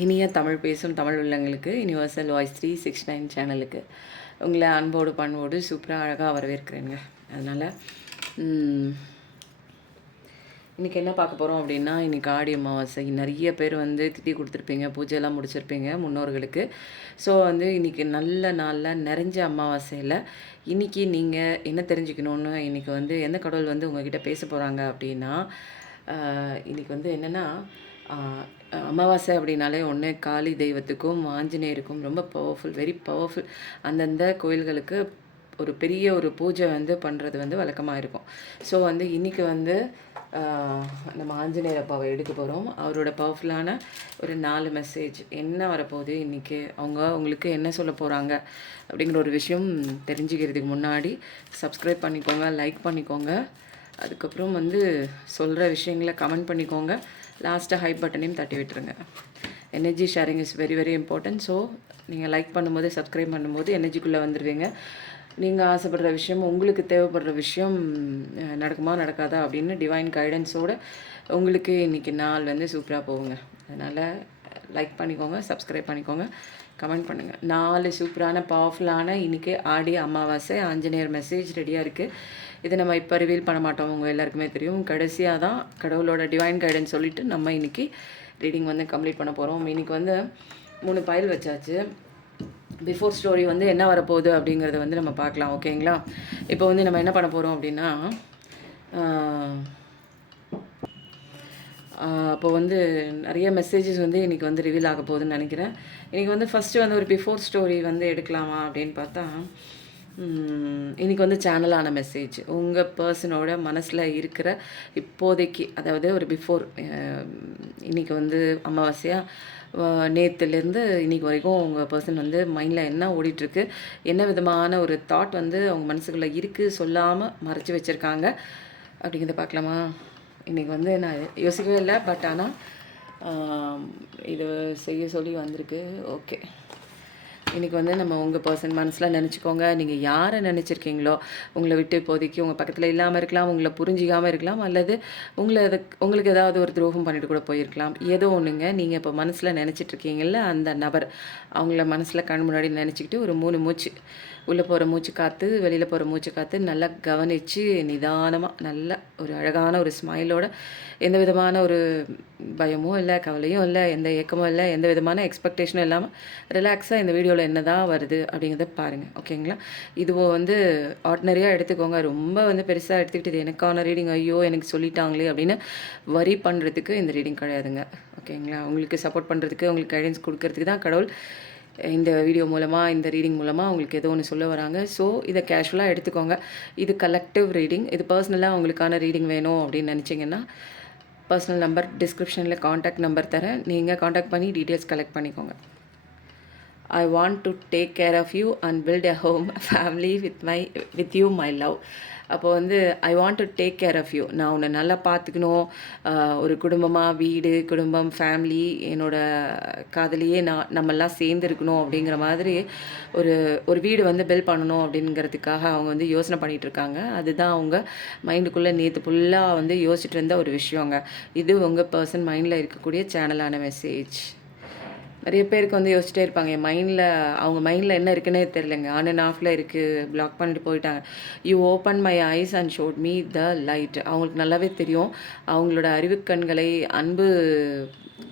இனிய தமிழ் பேசும் தமிழ் உள்ளங்களுக்கு யுனிவர்சல் வாய்ஸ் 369 சேனலுக்கு உங்களை அன்போடு பண்போடு சூப்பராக அழகாக வரவேற்கிறேங்க. அதனால் இன்றைக்கி என்ன பார்க்க போகிறோம் அப்படின்னா, இன்றைக்கி ஆடி அமாவாசை. நிறைய பேர் வந்து திதி கொடுத்துருப்பீங்க, பூஜையெல்லாம் முடிச்சிருப்பீங்க முன்னோர்களுக்கு. ஸோ வந்து இன்றைக்கி நல்ல நாளில் நிறைஞ்ச அமாவாசையில் இன்றைக்கி நீங்கள் என்ன தெரிஞ்சுக்கணுன்னு, இன்றைக்கி வந்து எந்த கடவுள் வந்து உங்ககிட்ட பேச போகிறாங்க அப்படின்னா, இன்றைக்கி வந்து என்னென்னா, அமாவாசை அப்படின்னாலே ஒன்று காளி தெய்வத்துக்கும் ஆஞ்சநேயருக்கும் ரொம்ப பவர்ஃபுல், வெரி பவர்ஃபுல். அந்தந்த கோயில்களுக்கு ஒரு பெரிய ஒரு பூஜை வந்து பண்ணுறது வந்து வழக்கமாக இருக்கும். ஸோ வந்து இன்றைக்கி வந்து நம்ம ஆஞ்சநேயர் அப்பாவை எடுக்க போகிறோம். அவரோட பவர்ஃபுல்லான ஒரு 4 மெசேஜ் என்ன வரப்போகுது இன்றைக்கி, அவங்க உங்களுக்கு என்ன சொல்ல போகிறாங்க அப்படிங்கிற ஒரு விஷயம் தெரிஞ்சுக்கிறதுக்கு முன்னாடி சப்ஸ்கிரைப் பண்ணிக்கோங்க, லைக் பண்ணிக்கோங்க. அதுக்கப்புறம் வந்து சொல்கிற விஷயங்களை கமெண்ட் பண்ணிக்கோங்க. லாஸ்ட்டாக ஹை பட்டனையும் தட்டி விட்டுருங்க. Energy sharing is very very important. So நீங்கள் லைக் பண்ணும்போது, சப்ஸ்கிரைப் பண்ணும்போது எனர்ஜிக்குள்ளே வந்துடுவீங்க. நீங்கள் ஆசைப்படுற விஷயம், உங்களுக்கு தேவைப்படுற விஷயம் நடக்குமா நடக்காதா அப்படின்னு டிவைன் கைடன்ஸோடு உங்களுக்கு இன்றைக்கி நாள் வந்து சூப்பராக போகுங்க. அதனால் லைக் பண்ணிக்கோங்க, சப்ஸ்கிரைப் பண்ணிக்கோங்க, கமெண்ட் பண்ணுங்கள். 4 சூப்பரான பவர்ஃபுல்லான இன்றைக்கி ஆடி அமாவாசை ஆஞ்சநேயர் மெசேஜ் ரெடியாக இருக்குது. இதை நம்ம இப்போ ரிவீல் பண்ண மாட்டோம், உங்கள் எல்லாருக்குமே தெரியும். கடைசியாக தான் கடவுளோட டிவைன் கைடன்ஸ் சொல்லிவிட்டு நம்ம இன்றைக்கி ரீடிங் வந்து கம்ப்ளீட் பண்ண போகிறோம். இன்றைக்கி வந்து 3 பைல் வச்சாச்சு. பிஃபோர் ஸ்டோரி வந்து என்ன வரப்போகுது அப்படிங்கிறத வந்து நம்ம பார்க்கலாம், ஓகேங்களா? இப்போ வந்து நம்ம என்ன பண்ண போகிறோம் அப்படின்னா, அப்போ வந்து நிறைய மெசேஜஸ் வந்து இன்றைக்கி வந்து ரிவீல் ஆக போகுதுன்னு நினைக்கிறேன். இன்றைக்கி வந்து ஃபஸ்ட்டு வந்து ஒரு பிஃபோர் ஸ்டோரி வந்து எடுக்கலாமா அப்படின்னு பார்த்தா, இன்றைக்கி வந்து சேனலான மெசேஜ் உங்கள் பர்சனோட மனசில் இருக்கிற இப்போதைக்கு, அதாவது ஒரு பிஃபோர் இன்றைக்கி வந்து அமாவாசையாக நேற்றுலேருந்து இன்றைக்கி வரைக்கும் உங்கள் பர்சன் வந்து மைண்டில் என்ன ஓடிட்டுருக்கு, என்ன விதமான ஒரு தாட் வந்து அவங்க மனசுக்குள்ளே இருக்குது, சொல்லாமல் மறைச்சி வச்சுருக்காங்க அப்படிங்கிறத பார்க்கலாமா? இன்றைக்கி வந்து நான் யோசிக்கவே இல்லை, பட் ஆனால் இது செய்ய சொல்லி வந்திருக்கு. ஓகே, இன்றைக்கி வந்து நம்ம உங்கள் பர்சன் மனசில் நினச்சிக்கோங்க. நீங்கள் யாரை நினச்சிருக்கீங்களோ, உங்களை விட்டு இப்போதைக்கு உங்கள் பக்கத்தில் இல்லாமல் இருக்கலாம், உங்களை புரிஞ்சிக்காமல் இருக்கலாம், அல்லது உங்களுக்கு ஏதாவது ஒரு துரோகம் பண்ணிட்டு கூட போயிருக்கலாம். ஏதோ ஒன்றுங்க, நீங்கள் இப்போ மனசில் நினச்சிட்ருக்கீங்கள்ல அந்த நபர், அவங்கள மனசில் கண் முன்னாடி நினச்சிக்கிட்டு ஒரு 3 மூச்சு, உள்ளே போகிற மூச்சு காற்று, வெளியில் போகிற மூச்சு காற்று நல்லா கவனித்து நிதானமாக நல்ல ஒரு அழகான ஒரு ஸ்மைலோட, எந்த விதமான ஒரு பயமும் இல்லை, கவலையும் இல்லை, எந்த ஏக்கமும் இல்லை, எந்த விதமான எக்ஸ்பெக்டேஷனும் இல்லாமல் ரிலாக்ஸாக இந்த வீடியோவில் என்ன தான் வருது அப்படிங்கிறத பாருங்கள், ஓகேங்களா? இதுவும் வந்து ஆர்டினரியாக எடுத்துக்கோங்க. ரொம்ப வந்து பெருசாக எடுத்துக்கிட்டு இது எனக்கான ரீடிங், ஐயோ எனக்கு சொல்லிட்டாங்களே அப்படின்னு வரி பண்ணுறதுக்கு இந்த ரீடிங் கிடையாதுங்க, ஓகேங்களா? உங்களுக்கு சப்போர்ட் பண்ணுறதுக்கு, உங்களுக்கு கைடன்ஸ் கொடுக்கறதுக்கு தான் கடவுள் இந்த வீடியோ மூலமாக, இந்த ரீடிங் மூலமாக உங்களுக்கு ஏதோ ஒன்று சொல்ல வராங்க. ஸோ இதை கேஷுவலாக எடுத்துக்கோங்க. இது கலெக்டிவ் ரீடிங். இது பர்சனலாக உங்களுக்கான ரீடிங் வேணும் அப்படின்னு நினச்சிங்கன்னா, பர்சனல் நம்பர் டிஸ்கிரிப்ஷனில் காண்டாக்ட் நம்பர் தரேன், நீங்கள் காண்டாக்ட் பண்ணி டீட்டெயில்ஸ் கலெக்ட் பண்ணிக்கோங்க. I want to take care of you and build a home, family with you, my love. அப்போ வந்து I want to take care of you, நான் உன்னை நல்லா பார்த்துக்கணும், ஒரு குடும்பமாக, வீடு, குடும்பம், ஃபேமிலி, என்னோட காதலியே நம்மெல்லாம் சேர்ந்துருக்கணும் அப்படிங்கிற மாதிரி ஒரு வீடு வந்து பில்ட் பண்ணணும் அப்படிங்கிறதுக்காக அவங்க வந்து யோசனை பண்ணிகிட்ருக்காங்க. அதுதான் அவங்க மைண்டுக்குள்ளே நேற்று ஃபுல்லாக வந்து யோசிச்சுட்டு இருந்த ஒரு விஷயங்க. இது உங்கள் பர்சன் மைண்டில் இருக்கக்கூடிய சேனலான மெசேஜ். நிறைய பேருக்கு வந்து யோசிச்சிட்டே இருப்பாங்க, என் மைண்டில், அவங்க மைண்டில் என்ன இருக்குன்னே தெரிலங்க, ஆன் அண்ட் ஆஃபில் இருக்குது, பிளாக் பண்ணிட்டு போயிட்டாங்க. You open my ice and ஷோட் me the light. அவங்களுக்கு நல்லாவே தெரியும், அவங்களோட அறிவுக்கண்களை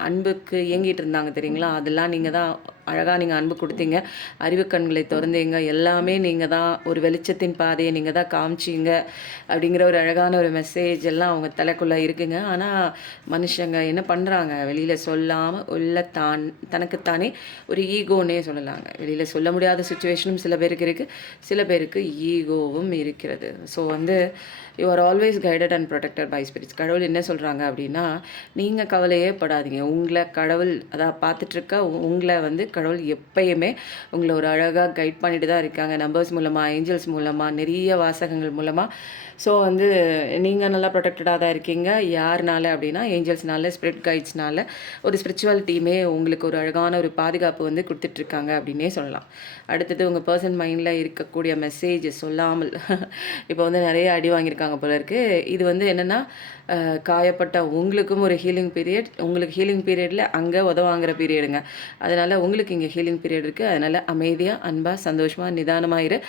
அன்புக்கு இயங்கிட்டு இருந்தாங்க தெரியுங்களா, அதெல்லாம் நீங்கள் தான் அழகாக நீங்கள் அன்பு கொடுத்தீங்க, அறிவுக்கண்களை திறந்தீங்க, எல்லாமே நீங்கள் தான், ஒரு வெளிச்சத்தின் பாதையை நீங்கள் தான் காமிச்சிங்க அப்படிங்கிற ஒரு அழகான ஒரு மெசேஜ் எல்லாம் அவங்க தலைக்குள்ளே இருக்குங்க. ஆனால் மனுஷங்க என்ன பண்ணுறாங்க, வெளியில் சொல்லாமல் தனக்குத்தானே ஒரு ஈகோன்னே சொல்லலாங்க. வெளியில் சொல்ல முடியாத சுச்சுவேஷனும் சில பேருக்கு இருக்குது, சில பேருக்கு ஈகோவும் இருக்கிறது. ஸோ வந்து you are always guided and protected by spirits. கடவுள் என்ன சொல்கிறாங்க அப்படின்னா, நீங்கள் கவலையே படாதீங்க, உங்களை கடவுள் அதான் பார்த்துட்ருக்க உங்களை வந்து கடவுள் எப்பயுமே உங்கள ஒரு அழகா கைட் பண்ணிட்டு தான் இருக்காங்க. நம்பர்ஸ் மூலமா, ஏஞ்சல்ஸ் மூலமா, நிறைய வாசகங்கள் மூலமா. ஸோ வந்து நீங்க நல்லா ப்ரொடெக்டடா தான் இருக்கீங்க. யாருனால அப்படின்னா, ஏஞ்சல்ஸ்னால, ஸ்பிரிட் கைட்ஸ்னால, ஒரு ஸ்பிரிச்சுவல் டீமே உங்களுக்கு ஒரு அழகான ஒரு பாதுகாப்பு வந்து குடுத்துட்ருக்காங்க அப்படின்னே சொல்லலாம். அடுத்தது உங்க பெர்சன் மைண்ட்ல இருக்கக்கூடிய மெசேஜ் சொல்லாமல் இப்போ வந்து நெறைய அடி வாங்கியிருக்காங்க போல இருக்கு. இது வந்து என்னன்னா, காயப்பட்ட உங்களுக்கும் ஒரு ஹீலிங் பீரியட். உங்களுக்கு ஹீலிங் பீரியட்ல அங்க உத வாங்குற பீரியடுங்க. அதனால உங்களுக்கு இங்க ஹீலிங் பீரியட் இருக்கு. அதனால அமைதியா, அன்பா, சந்தோஷமா, நிதானமா இரு.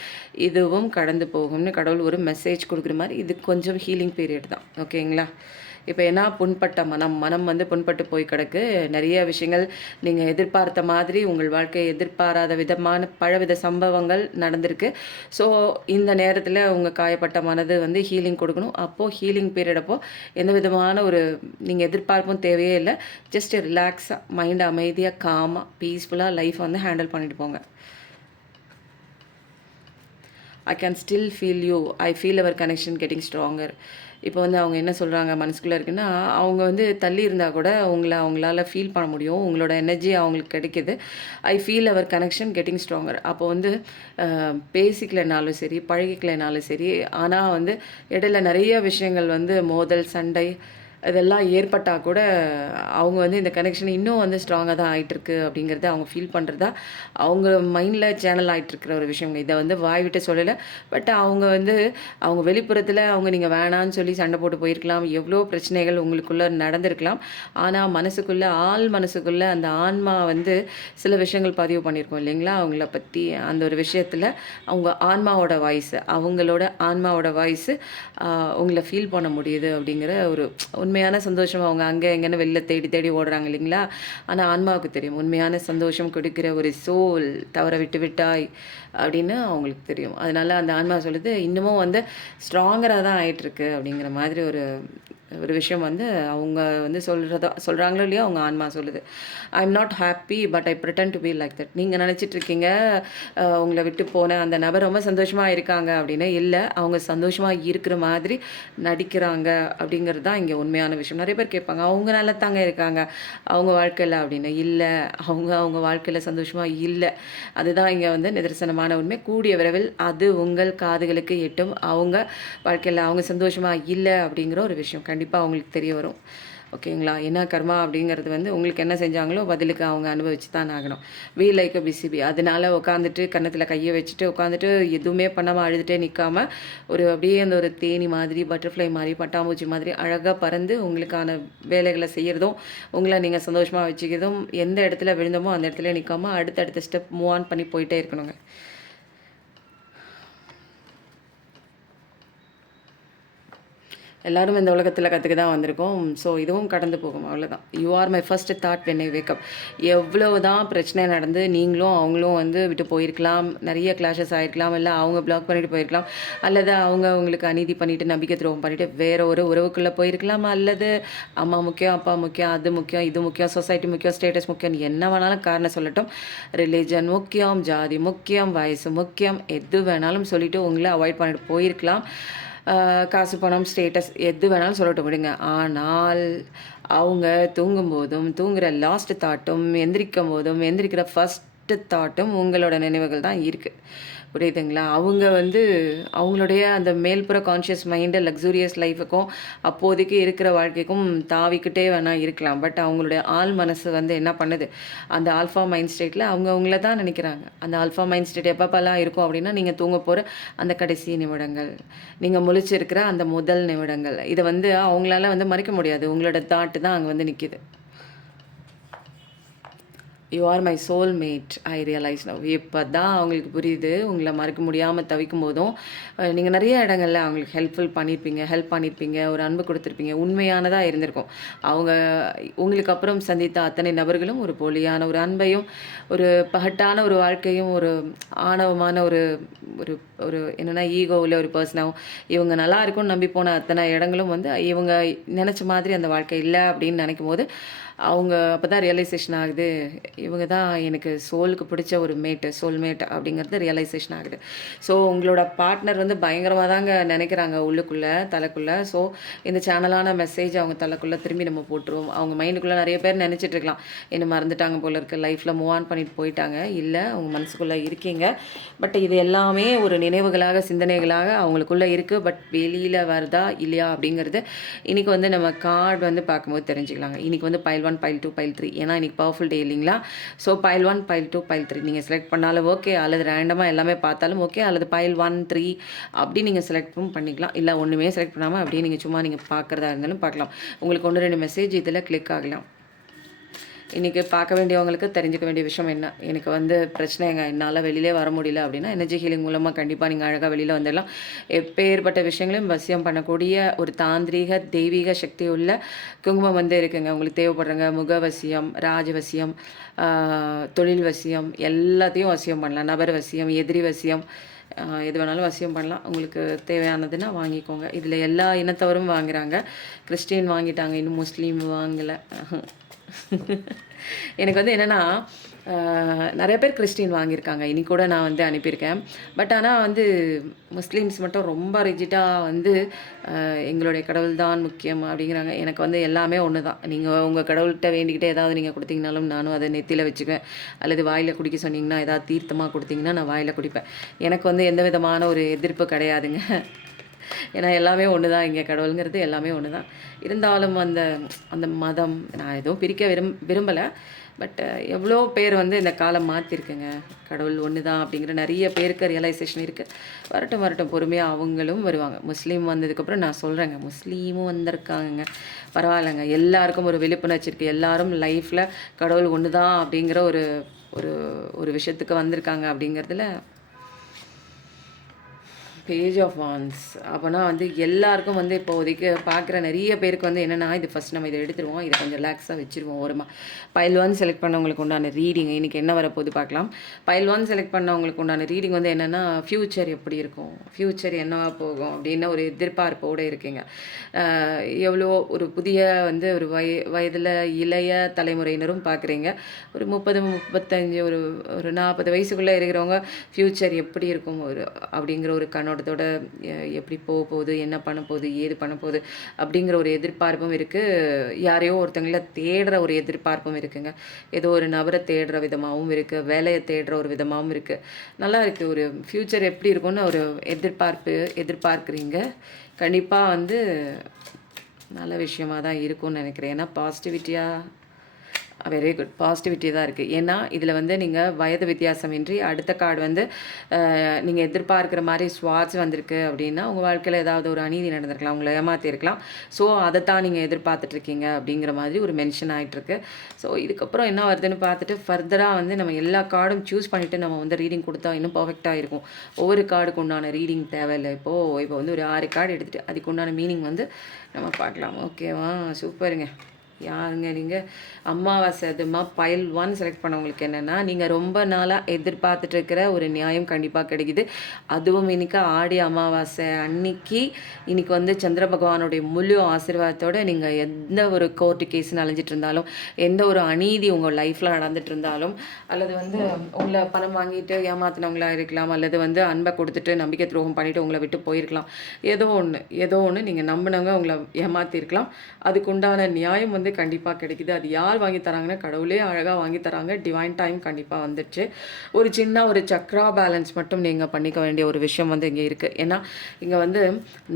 இதுவும் கடந்து போகும்னு கடவுள் ஒரு மெசேஜ் குடுக்குற மாரி, இது கொஞ்சம் ஹீலிங் பீரியட் தான். ஓகேங்களா? இப்ப ஏன்னா புண்பட்ட மனம், மனம் வந்து புண்பட்டு போய் கிடக்கு. நெறைய விஷயங்கள் நீங்க எதிர்பார்த்த மாதிரி உங்கள் வாழ்க்கை எதிர்பாராத விதமான பலவித சம்பவங்கள் நடந்திருக்கு. ஸோ இந்த நேரத்தில உங்க காயப்பட்ட மனது வந்து ஹீலிங் கொடுக்கணும். அப்போ ஹீலிங் பீரியட் அப்போ எந்த விதமான ஒரு நீங்க எதிர்பார்ப்பும் தேவையே இல்ல. ஜஸ்ட் ரிலாக்ஸா மைண்ட் அமைதியா, காமா, பீஸ்ஃபுல்லா லைஃப் வந்து ஹேண்டில் பண்ணிட்டு போங்க. I can still feel you. I feel our connection getting stronger. இப்போ வந்து அவங்க என்ன சொல்கிறாங்க மனசுக்குள்ளே இருக்குன்னா, அவங்க வந்து தள்ளி இருந்தால் கூட அவங்களால ஃபீல் பண்ண முடியும். உங்களோட எனர்ஜி அவங்களுக்கு கிடைக்குது. I feel our connection getting stronger. அப்போ வந்து பேசிக்கலைனாலும் சரி, பழகிக்கலைனாலும் சரி, ஆனால் வந்து இடையில நிறைய விஷயங்கள் வந்து மோதல், சண்டை இதெல்லாம் ஏற்பட்டா கூட, அவங்க வந்து இந்த கனெக்ஷன் இன்னும் வந்து ஸ்ட்ராங்கா தான் ஆயிட்டிருக்கு அப்படிங்கிறத அவங்க ஃபீல் பண்ணுறதா, அவங்க மைண்டில சேனல் ஆயிட்டிருக்கிற ஒரு விஷயங்க. இத வந்து வாய் விட்டு சொல்லல. பட் அவங்க வந்து அவங்க வெளிப்புறத்தில அவங்க நீங்க வேணான்னு சொல்லி சண்டை போட்டு போயிருக்கலாம். எவ்வளோ பிரச்சனைகள் உங்களுக்குள்ள நடந்திருக்கலாம். ஆனா மனசுக்குள்ள மனசுக்குள்ள அந்த ஆன்மா வந்து சில விஷயங்கள் பதிவு பண்ணியிருக்கும் இல்லைங்களா? அவங்கள பத்தி அந்த ஒரு விஷயத்தில அவங்க ஆன்மாவோட வாய்ஸ் அவங்களோட ஆன்மாவோட வாய்ஸ் உங்கள ஃபீல் பண்ண முடியுது அப்படிங்கிற ஒரு உண்மையான சந்தோஷம் அவங்க அங்க இங்கன்னு வெளில தேடி தேடி ஓடுறாங்க இல்லைங்களா? ஆனா ஆன்மாவுக்கு தெரியும். உண்மையான சந்தோஷம் கொடுக்கிற ஒரு சோல் தவற விட்டு விட்டாய் அப்படின்னு அவங்களுக்கு தெரியும். அதனால அந்த ஆன்மா சொல்லுது, இன்னமும் வந்து ஸ்ட்ராங்கரா தான் ஆயிட்டிருக்கு அப்படிங்கிற மாதிரி ஒரு ஒரு விஷயம் வந்து அவங்க வந்து சொல்றாங்களோ இல்லையோ அவங்க ஆன்மா சொல்லுது. I am not happy but I pretend to be like that. நீங்க நினைச்சிட்டு இருக்கீங்க உங்கள விட்டு போன அந்த நபர் ரொம்ப சந்தோஷமா இருக்காங்க அப்படின்னு. இல்ல, அவங்க சந்தோஷமா இருக்கிற மாதிரி நடிக்கிறாங்க அப்படிங்கிறது தான் இங்க உண்மையான விஷயம். நிறைய பேர் கேட்பாங்க, அவங்க நல்லா தாங்க இருக்காங்க அவங்க வாழ்க்கையில அப்படின்னு. இல்ல, அவங்க அவங்க வாழ்க்கையில சந்தோஷமா இல்ல. அதுதான் இங்க வந்து நிதர்சனமான உண்மை. கூடிய விரைவில் அது உங்கள் காதுகளுக்கு எட்டும். அவங்க வாழ்க்கையில அவங்க சந்தோஷமா இல்ல அப்படிங்கிற ஒரு விஷயம் கண்டிப்பா அவங்களுக்கு தெரிய வரும். ஓகேங்களா? என்ன கர்மா அப்படிங்கிறது வந்து உங்களுக்கு என்ன செஞ்சாங்களோ பதிலுக்கு அவங்க அனுபவிச்சு தான் ஆகணும். We like a busy bee. அதனால உட்காந்துட்டு கன்னத்துல கைய வச்சுட்டு உட்காந்துட்டு எதுவுமே பண்ணாம அழுதுட்டே நிக்காம, ஒரு அப்படியே அந்த ஒரு தேனி மாதிரி, பட்டர்ஃப்ளை மாரி, பட்டாம்பூச்சி மாதிரி அழகா பறந்து உங்களுக்கான வேலைகள செய்யறதும், உங்கள நீங்க சந்தோஷமா வச்சுக்கிறதும், எந்த இடத்துல விழுந்தோமோ அந்த இடத்துலயே நிக்காம அடுத்த ஸ்டெப் மூவ் ஆன் பண்ணி போயிட்டே இருக்கணுங்க. எல்லாரும் இந்த உலகத்துல கத்துக்க தான் வந்திருக்கோம். ஸோ இதுவும் கடந்து போகும். அவ்வளோதான். You are my first thought when I wake up. எவ்வளவுதான் பிரச்சனை நடந்து நீங்களும் அவங்களும் வந்து விட்டு போயிருக்கலாம். நெறைய கிளாஷஸ் ஆயிருக்கலாம். இல்ல அவங்க பிளாக் பண்ணிட்டு போயிருக்கலாம். அல்லது அவங்க உங்களுக்கு அநீதி பண்ணிட்டு, நம்பிக்கை துரோகம் பண்ணிட்டு வேற ஒரு உறவுக்குள்ள போயிருக்கலாம். அல்லது அம்மா முக்கியம், அப்பா முக்கியம், அது முக்கியம், இது முக்கியம், சொசைட்டி முக்கியம், ஸ்டேட்டஸ் முக்கியம், என்ன வேணாலும் காரணம் சொல்லட்டும். ரிலிஜன் முக்கியம், ஜாதி முக்கியம், வயசு முக்கியம், எது வேணாலும் சொல்லிட்டு உங்கள அவாய்ட் பண்ணிட்டு போயிருக்கலாம். காசு, பணம், ஸ்டேட்டஸ் எது வேணாலும் சொல்லட்டும் விடுங்க. ஆனால் அவங்க தூங்கும்போதும், தூங்குற லாஸ்ட் தாட்டும், எந்திரிக்கும்போதும், எந்திரிக்கிற ஃபர்ஸ்ட் தாட்டும் உங்களோட நினைவுகள் தான் இருக்கு. புரியுதுங்களா? அவங்க வந்து அவங்களுடைய அந்த மேல்புற கான்ஷியஸ் மைண்டு லக்ஸூரியஸ் லைஃபுக்கும், அப்போதைக்கு இருக்கிற வாழ்க்கைக்கும் தாவிக்கிட்டே வேணா இருக்கலாம். பட் அவங்களுடைய ஆழ் மனசு வந்து என்ன பண்ணுது, அந்த ஆல்ஃபா மைண்ட் ஸ்டேட்ல அவங்க அவங்கள தான் நினைக்கிறாங்க. அந்த ஆல்ஃபா மைண்ட் ஸ்டேட் எப்பப்பலாம் இருக்கும் அப்படின்னா, நீங்க தூங்க போற அந்த கடைசி நிமிடங்கள், நீங்க முழிச்சிருக்கிற அந்த முதல் நிமிடங்கள். இத வந்து அவங்களால வந்து மறைக்க முடியாது. உங்களோட தாட் தான் அங்க வந்து நிக்குது. You are my soul mate I realise now. இப்போ தான் அவங்களுக்கு புரியுது. உங்களை மறக்க முடியாமல் தவிக்கும் போதும் நீங்கள் நிறைய இடங்கள்ல அவங்களுக்கு ஹெல்ப் பண்ணியிருப்பீங்க, ஒரு அன்பு கொடுத்துருப்பீங்க, உண்மையானதாக இருந்திருக்கும். அவங்க உங்களுக்கு அப்புறம் சந்தித்த அத்தனை நபர்களும் ஒரு போலியான ஒரு அன்பையும், ஒரு பகட்டான ஒரு வாழ்க்கையும், ஒரு ஆணவமான ஒரு ஒரு ஒரு என்னென்னா ஈகோவில் ஒரு பர்சனாகவும் இவங்க நல்லா இருக்கும்னு நம்பி போன அத்தனை இடங்களும் வந்து இவங்க நினச்ச மாதிரி அந்த வாழ்க்கை இல்லை அப்படின்னு நினைக்கும் போது அவங்க அப்போ தான் ரியலைசேஷன் ஆகுது, இவங்க தான் எனக்கு சோலுக்கு பிடிச்ச ஒரு சோல்மேட் அப்படிங்கிறது ரியலைசேஷன் ஆகுது. ஸோ உங்களோட பார்ட்னர் வந்து பயங்கரமாக தாங்க நினைக்கிறாங்க உள்ளுக்குள்ளே, தலைக்குள்ளே. ஸோ இந்த சேனலான மெசேஜ் அவங்க தலைக்குள்ளே திரும்பி நம்ம போட்டுருவோம். அவங்க மைண்டுக்குள்ளே நிறைய பேர் நினச்சிட்டு இருக்கலாம், என்ன மறந்துட்டாங்க போல இருக்குது, லைஃப்பில் மூவ் ஆன் பண்ணிட்டு போயிட்டாங்க. இல்லை, அவங்க மனசுக்குள்ளே இருக்கீங்க. பட் இது எல்லாமே ஒரு நினைவுகளாக, சிந்தனைகளாக அவங்களுக்குள்ளே இருக்குது. பட் வெளியில் வருதா இல்லையா அப்படிங்கிறது இன்றைக்கி வந்து நம்ம கார்டு வந்து பார்க்கும்போது தெரிஞ்சுக்கலாங்க. இன்றைக்கி வந்து பைல் 1, பைல் 2, பைல் 3, ஏன்னா இன்றைக்கி பவர்ஃபுல் டே இல்லைங்களா? ஸோ பைல் 1, பைல் 2, பைல் 3 நீங்கள் செலக்ட் பண்ணாலும் ஓகே, அல்லது ரேண்டமாக எல்லாமே பார்த்தாலும் ஓகே, அல்லது பைல் 1, 3 அப்படி நீங்கள் செலக்டும் பண்ணிக்கலாம். இல்லை ஒன்றுமே செலக்ட் பண்ணாமல் அப்படியே நீங்கள் சும்மா நீங்கள் பார்க்குறதா இருந்தாலும் பார்க்கலாம். உங்களுக்கு 1, 2 மெசேஜ் இதில் கிளிக் ஆகலாம். இன்றைக்கி பார்க்க வேண்டியவங்களுக்கு தெரிஞ்சுக்க வேண்டிய விஷயம் என்ன, எனக்கு வந்து பிரச்சனைங்க, என்னால் வெளியிலே வர முடியல அப்படின்னா எனர்ஜி ஹீலிங் மூலமாக கண்டிப்பாக நீங்கள் அழகாக வெளியில் வந்துடலாம். எப்பேற்பட்ட விஷயங்களையும் வசியம் பண்ணக்கூடிய ஒரு தாந்திரீக தெய்வீக சக்தி உள்ள குங்குமம் வந்து இருக்குங்க. உங்களுக்கு தேவைப்படுறங்க முகவசியம், ராஜவசியம், தொழில் வசியம், எல்லாத்தையும் வசியம் பண்ணலாம். நபர் வசியம், எதிரி வசியம், எது வேணாலும் வசியம் பண்ணலாம். உங்களுக்கு தேவையானதுன்னா வாங்கிக்கோங்க. இதில் எல்லா இனத்தவரும் வாங்குகிறாங்க. கிறிஸ்டின் வாங்கிட்டாங்க, இன்னும் முஸ்லீம் வாங்கலை. எனக்கு வந்து என்னென்னா நிறைய பேர் கிறிஸ்டின் வாங்கியிருக்காங்க, இனி கூட நான் வந்து அனுப்பியிருக்கேன். பட் ஆனால் வந்து முஸ்லீம்ஸ் மட்டும் ரொம்ப ரிஜிட்டாக வந்து எங்களுடைய கடவுள் தான் முக்கியம் அப்படிங்கிறாங்க. எனக்கு வந்து எல்லாமே ஒன்று தான். நீங்கள் உங்கள் கடவுள்கிட்ட வேண்டிக்கிட்டே ஏதாவது நீங்கள் கொடுத்தீங்கனாலும் நானும் அதை நெத்தியில் வச்சுக்குவேன். அல்லது வாயில் குடிக்க சொன்னீங்கன்னா, ஏதாவது தீர்த்தமாக கொடுத்தீங்கன்னா நான் வாயில் குடிப்பேன். எனக்கு வந்து எந்த விதமான ஒரு எதிர்ப்பு கிடையாதுங்க. ஏன்னா எல்லாமே ஒன்று தான், இங்கே கடவுளுங்கிறது எல்லாமே ஒன்று தான். இருந்தாலும் அந்த அந்த மதம் நான் எதுவும் பிரிக்க விரும்பலை. பட் எவ்வளோ பேர் வந்து இந்த காலம் மாற்றிருக்குங்க. கடவுள் ஒன்று தான் அப்படிங்கிற நிறைய பேருக்கு ரியலைசேஷன் இருக்குது. வரட்டும் பொறுமையாக அவங்களும் வருவாங்க. முஸ்லீம் வந்ததுக்கப்புறம் நான் சொல்கிறேங்க, முஸ்லீமும் வந்திருக்காங்கங்க, பரவாயில்லைங்க. எல்லாருக்கும் ஒரு விழிப்புணர்ச்சி இருக்குது. எல்லாரும் லைஃப்பில் கடவுள் ஒன்று தான் அப்படிங்கிற ஒரு ஒரு ஒரு விஷயத்துக்கு வந்திருக்காங்க அப்படிங்கிறதுல பேஜ் ஆஃப் வான்ஸ். அப்போனா வந்து எல்லாருக்கும் வந்து இப்போதைக்கு பார்க்குற நிறைய பேருக்கு வந்து என்னென்னா, இது ஃபஸ்ட் நம்ம இதை எடுத்துருவோம், இதை கொஞ்சம் ரிலாக்ஸாக வச்சுருவோம் ஓரமாக. பைல் 1 செலக்ட் பண்ணவங்களுக்கு உண்டான ரீடிங் இன்றைக்கி என்ன வரப்போகுது பார்க்கலாம். பைல் 1 செலக்ட் பண்ணவங்களுக்கு உண்டான ரீடிங் வந்து என்னென்னா, ஃப்யூச்சர் எப்படி இருக்கும், ஃப்யூச்சர் என்னவா போகும் அப்படின்னு ஒரு எதிர்பார்ப்போடு இருக்குங்க. எவ்வளோ ஒரு புதிய வந்து ஒரு வயதில் இளைய தலைமுறையினரும் பார்க்குறீங்க. ஒரு 30, 35, ஒரு 40 வயசுக்குள்ளே இருக்கிறவங்க ஃப்யூச்சர் எப்படி இருக்கும் ஒரு அப்படிங்கிற ஒரு கண்ணோட்டத்தோட எப்படி போக போகுது, என்ன பண்ண போகுது, ஏது பண்ண போகுது அப்படிங்கிற ஒரு எதிர்பார்ப்பும் இருக்குது. யாரையோ ஒருத்தங்கள தேடுற ஒரு எதிர்பார்ப்பும் இருக்குங்க. ஏதோ ஒரு நபரை தேடுற விதமாகவும் இருக்குது, வேலையை தேடுற ஒரு விதமாகவும் இருக்குது. நல்லா இருக்குது. ஒரு ஃப்யூச்சர் எப்படி இருக்கும்னு ஒரு எதிர்பார்க்குறீங்க. கண்டிப்பாக வந்து நல்ல விஷயமாக தான் இருக்கும்னு நினைக்கிறேன். ஏன்னா பாசிட்டிவிட்டியாக வெரி குட், பாசிட்டிவிட்டி தான் இருக்குது. ஏன்னா இதில் வந்து நீங்கள் வயது வித்தியாசமின்றி அடுத்த கார்டு வந்து நீங்கள் எதிர்பார்க்குற மாதிரி ஸ்வாட்ச் வந்திருக்கு அப்படின்னா உங்கள் வாழ்க்கையில் ஏதாவது ஒரு அநீதி நடந்திருக்கலாம், உங்களை ஏமாற்றிருக்கலாம். ஸோ அதைத்தான் நீங்கள் எதிர்பார்த்துட்ருக்கீங்க அப்படிங்கிற மாதிரி ஒரு மென்ஷன் ஆகிட்டுருக்கு. ஸோ இதுக்கப்புறம் என்ன வருதுன்னு பார்த்துட்டு ஃபர்தராக வந்து நம்ம எல்லா கார்டும் சூஸ் பண்ணிவிட்டு நம்ம வந்து ரீடிங் கொடுத்தா இன்னும் பர்ஃபெக்டாக இருக்கும். ஒவ்வொரு கார்டுக்கு உண்டான ரீடிங் தேவையில்லை. இப்போ வந்து ஒரு 6 கார்டு எடுத்துகிட்டு அதுக்கு உண்டான மீனிங் வந்து நம்ம பார்க்கலாம். ஓகேவா? சூப்பருங்க. யாருங்க நீங்கள்? அமாவாசை அதுமா பைல் 1 செலக்ட் பண்ணவங்களுக்கு என்னென்னா, நீங்கள் ரொம்ப நாளாக எதிர்பார்த்துட்டு இருக்கிற ஒரு நியாயம் கண்டிப்பாக கிடைக்குது. அதுவும் இன்றைக்கி ஆடி அமாவாசை அன்னைக்கு இன்றைக்கி வந்து சந்திர பகவானுடைய முழு ஆசீர்வாதத்தோடு நீங்கள் எந்த ஒரு கோர்ட்டு கேஸ்ன்னு அலைஞ்சிட்டு இருந்தாலும், எந்த ஒரு அநீதி உங்கள் லைஃப்பில் நடந்துட்டு இருந்தாலும், அல்லது வந்து உங்களை பணம் வாங்கிட்டு ஏமாத்தினவங்களாக இருக்கலாம், அல்லது வந்து அன்பை கொடுத்துட்டு நம்பிக்கை துரோகம் பண்ணிவிட்டு உங்களை விட்டு போயிருக்கலாம். ஏதோ ஒன்று நீங்கள் நம்பினவங்க உங்களை ஏமாற்றிருக்கலாம். அதுக்குண்டான நியாயம் வந்து கண்டிப்பாக கிடைக்குது. அது யார் வாங்கி தராங்கன்னா, கடவுளே அழகாக வாங்கி தராங்க. டிவைன் டைம் கண்டிப்பாக வந்துடுச்சு. ஒரு சின்ன ஒரு சக்ரா பேலன்ஸ் மட்டும் நீங்கள் பண்ணிக்க வேண்டிய ஒரு விஷயம் வந்து இங்கே இருக்குது. ஏன்னா இங்கே வந்து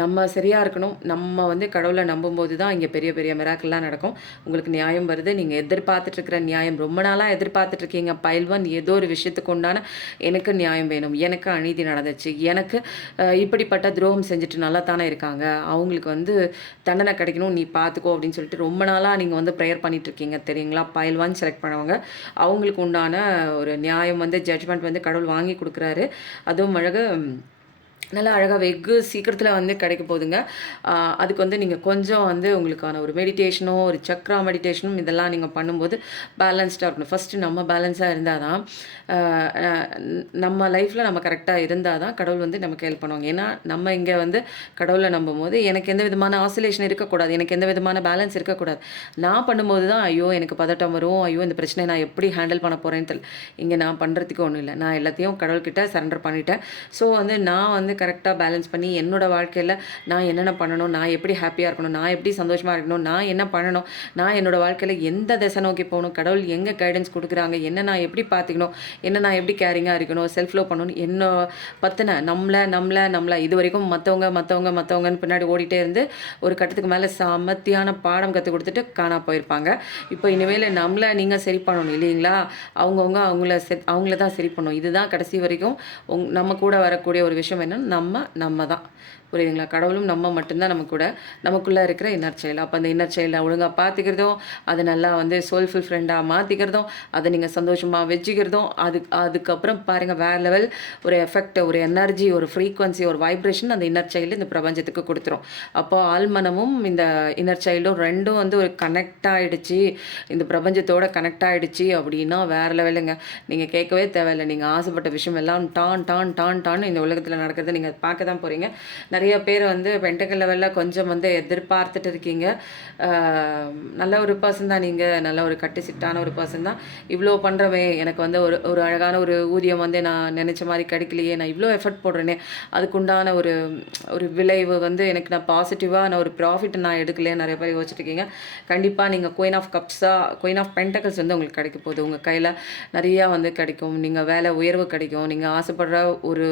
நம்ம சரியாக இருக்கணும். நம்ம வந்து கடவுளை நம்பும்போது தான் இங்கே பெரிய பெரிய மிராக்கல்லாம் நடக்கும். உங்களுக்கு நியாயம் வருது. நீங்கள் எதிர்பார்த்துட்ருக்கிற நியாயம் ரொம்ப நாளாக எதிர்பார்த்துட்ருக்கீங்க. பைல் 1 ஏதோ ஒரு விஷயத்துக்கு உண்டான எனக்கு நியாயம் வேணும், எனக்கு அநீதி நடந்துச்சு, எனக்கு இப்படிப்பட்ட துரோகம் செஞ்சுட்டு நல்லா தானே இருக்காங்க, அவங்களுக்கு வந்து தண்டனை கிடைக்கணும், நீ பார்த்துக்கோ அப்படின்னு சொல்லிட்டு ரொம்ப நாளாக நீங்கள் வந்து ப்ரேயர் பண்ணிகிட்ருக்கீங்க தெரியுங்களா? பைல் 1 செலக்ட் பண்ணவங்க அவங்களுக்கு உண்டான ஒரு நியாயம் வந்து ஜட்ஜ்மெண்ட் வந்து கடவுள் வாங்கி கொடுக்குறாரு. அதுவும் அழகு நல்லா அழகா வெகு சீக்கிரத்தில வந்து கிடைக்க போதுங்க. அதுக்கு வந்து நீங்க கொஞ்சம் வந்து உங்களுக்கான ஒரு மெடிடேஷனோ, ஒரு சக்ரா மெடிடேஷனும் இதெல்லாம் நீங்க பண்ணும்போது பேலன்ஸ்டா இருக்கணும். ஃபர்ஸ்ட்டு நம்ம பேலன்ஸா இருந்தா தான், அ அ நம்ம லைஃப்ல நம்ம கரெக்ட்டா இருந்தா தான் கடவுள் வந்து நமக்கு ஹெல்ப் பண்ணுவாங்க. ஏன்னா, நம்ம இங்க வந்து கடவுள நம்பும்போது எனக்கு எந்த விதமான ஆசிலேஷன் இருக்கக்கூடாது. எனக்கு எந்த விதமான பேலன்ஸ் இருக்கக்கூடாது. நான் பண்ணும்போது தான், ஐயோ! எனக்கு பதட்டம் வரும். ஐயோ! இந்த பிரச்சனைய நான் எப்படி ஹேண்டில் பண்ண போறேன்னு தெரியல. இங்க நான் பண்றதுக்கு ஒண்ணும் இல்ல. நான் எல்லாத்தையும் கடவுள்கிட்ட சரண்டர் பண்ணிட்டேன். ஸோ வந்து நான் வந்து கரெக்ட்டா பேலன்ஸ் பண்ணி என்னோட வாழ்க்கையில நான் என்னென்ன பண்ணணும், நான் எப்படி ஹேப்பியா இருக்கணும், நான் எப்படி சந்தோஷமா இருக்கணும், நான் என்ன பண்ணணும், நான் என்னோட வாழ்க்கையில எந்த திசை நோக்கி போகணும், கடவுள் எங்க கைடன்ஸ் குடுக்குறாங்க, என்ன நான் எப்படி பார்த்துக்கணும், என்ன நான் எப்படி கேரிங்கா இருக்கணும், செல்ஃப் லவ் பண்ணணும், என்ன பத்தின நம்மள இதுவரைக்கும் மத்தவங்கன்னு பின்னாடி ஓடிட்டே இருந்து ஒரு கட்டத்துக்கு மேல செமத்தியான பாடம் கத்துக் குடுத்துட்டு காணாம போயிருப்பாங்க. இப்போ இனிமேலு நம்மள நீங்க சரி பண்ணணும் இல்லைங்களா? அவங்கவங்க அவங்கள தான் சரி பண்ணணும். இதுதான் கடைசி வரைக்கும் நம்ம கூட வரக்கூடிய ஒரு விஷயம் என்னன்னா, நம்ம தான். புரியுதுங்களா? கடவுளும் நம்ம மட்டும் தான் நம்ம கூட. நமக்குள்ள இருக்கிற இன்னர் சைல்டு. அப்ப அந்த இன்னர் சைல்ட ஒழுங்கா பார்த்துக்கிறதும், அத நல்லா வந்து சோல்ஃபுல் ஃப்ரெண்டா மாத்திக்கிறதும், அத நீங்க சந்தோஷமா வச்சுக்கிறதும், அதுக்கப்புறம் பாருங்க வேற லெவல் ஒரு எஃபெக்ட், ஒரு எனர்ஜி, ஒரு ஃப்ரீக்வன்சி, ஒரு வைப்ரேஷன் அந்த இன்னர் சைல்டு இந்த பிரபஞ்சத்துக்கு குடுத்துரும். அப்போ ஆழ்மனமும் இந்த இன்னர் சைல்டும் 2ம் வந்து ஒரு கனெக்ட் ஆயிடுச்சு. இந்த பிரபஞ்சத்தோட கனெக்ட் ஆயிடுச்சு அப்படின்னா வேற லெவலுங்க. நீங்க கேட்கவே தேவையில்ல. நீங்க ஆசைப்பட்ட விஷயம் எல்லாம் டான்னு இந்த உலகத்துல நடக்கிறத நீங்க பார்க்க தான் போறீங்க. நெறைய பேர் வந்து பென்டகல் லெவல்ல கொஞ்சம் வந்து எதிர்பார்த்துட்டு இருக்கீங்க. அ நல்ல ஒரு பெர்சன் தான் நீங்க. நல்ல ஒரு கட்டுசிட்டான ஒரு பெர்சன் தான். இவ்ளோ பண்றோமே, எனக்கு வந்து ஒரு ஒரு அழகான ஒரு ஊதியம் வந்து நான் நெனைச்ச மாரி கிடைக்கலையே, நான் இவ்ளோ எஃபோர்ட் போடுறேனே, அதுக்குண்டான ஒரு ஒரு விளைவு வந்து எனக்கு நான் பாசிட்டிவா நான் ஒரு ப்ராஃபிட் நான் எடுக்கலையேன்னு நெறைய பேர் யோசிச்சுட்டு இருக்கீங்க. கண்டிப்பா நீங்க குயின் ஆஃப் பென்டக்கிள்ஸ் வந்து உங்களுக்கு கிடைக்க போகுது. உங்க கையில நெறையா வந்து கிடைக்கும். நீங்க வேலை உயர்வு கிடைக்கும். நீங்க ஆசைப்படுற ஒரு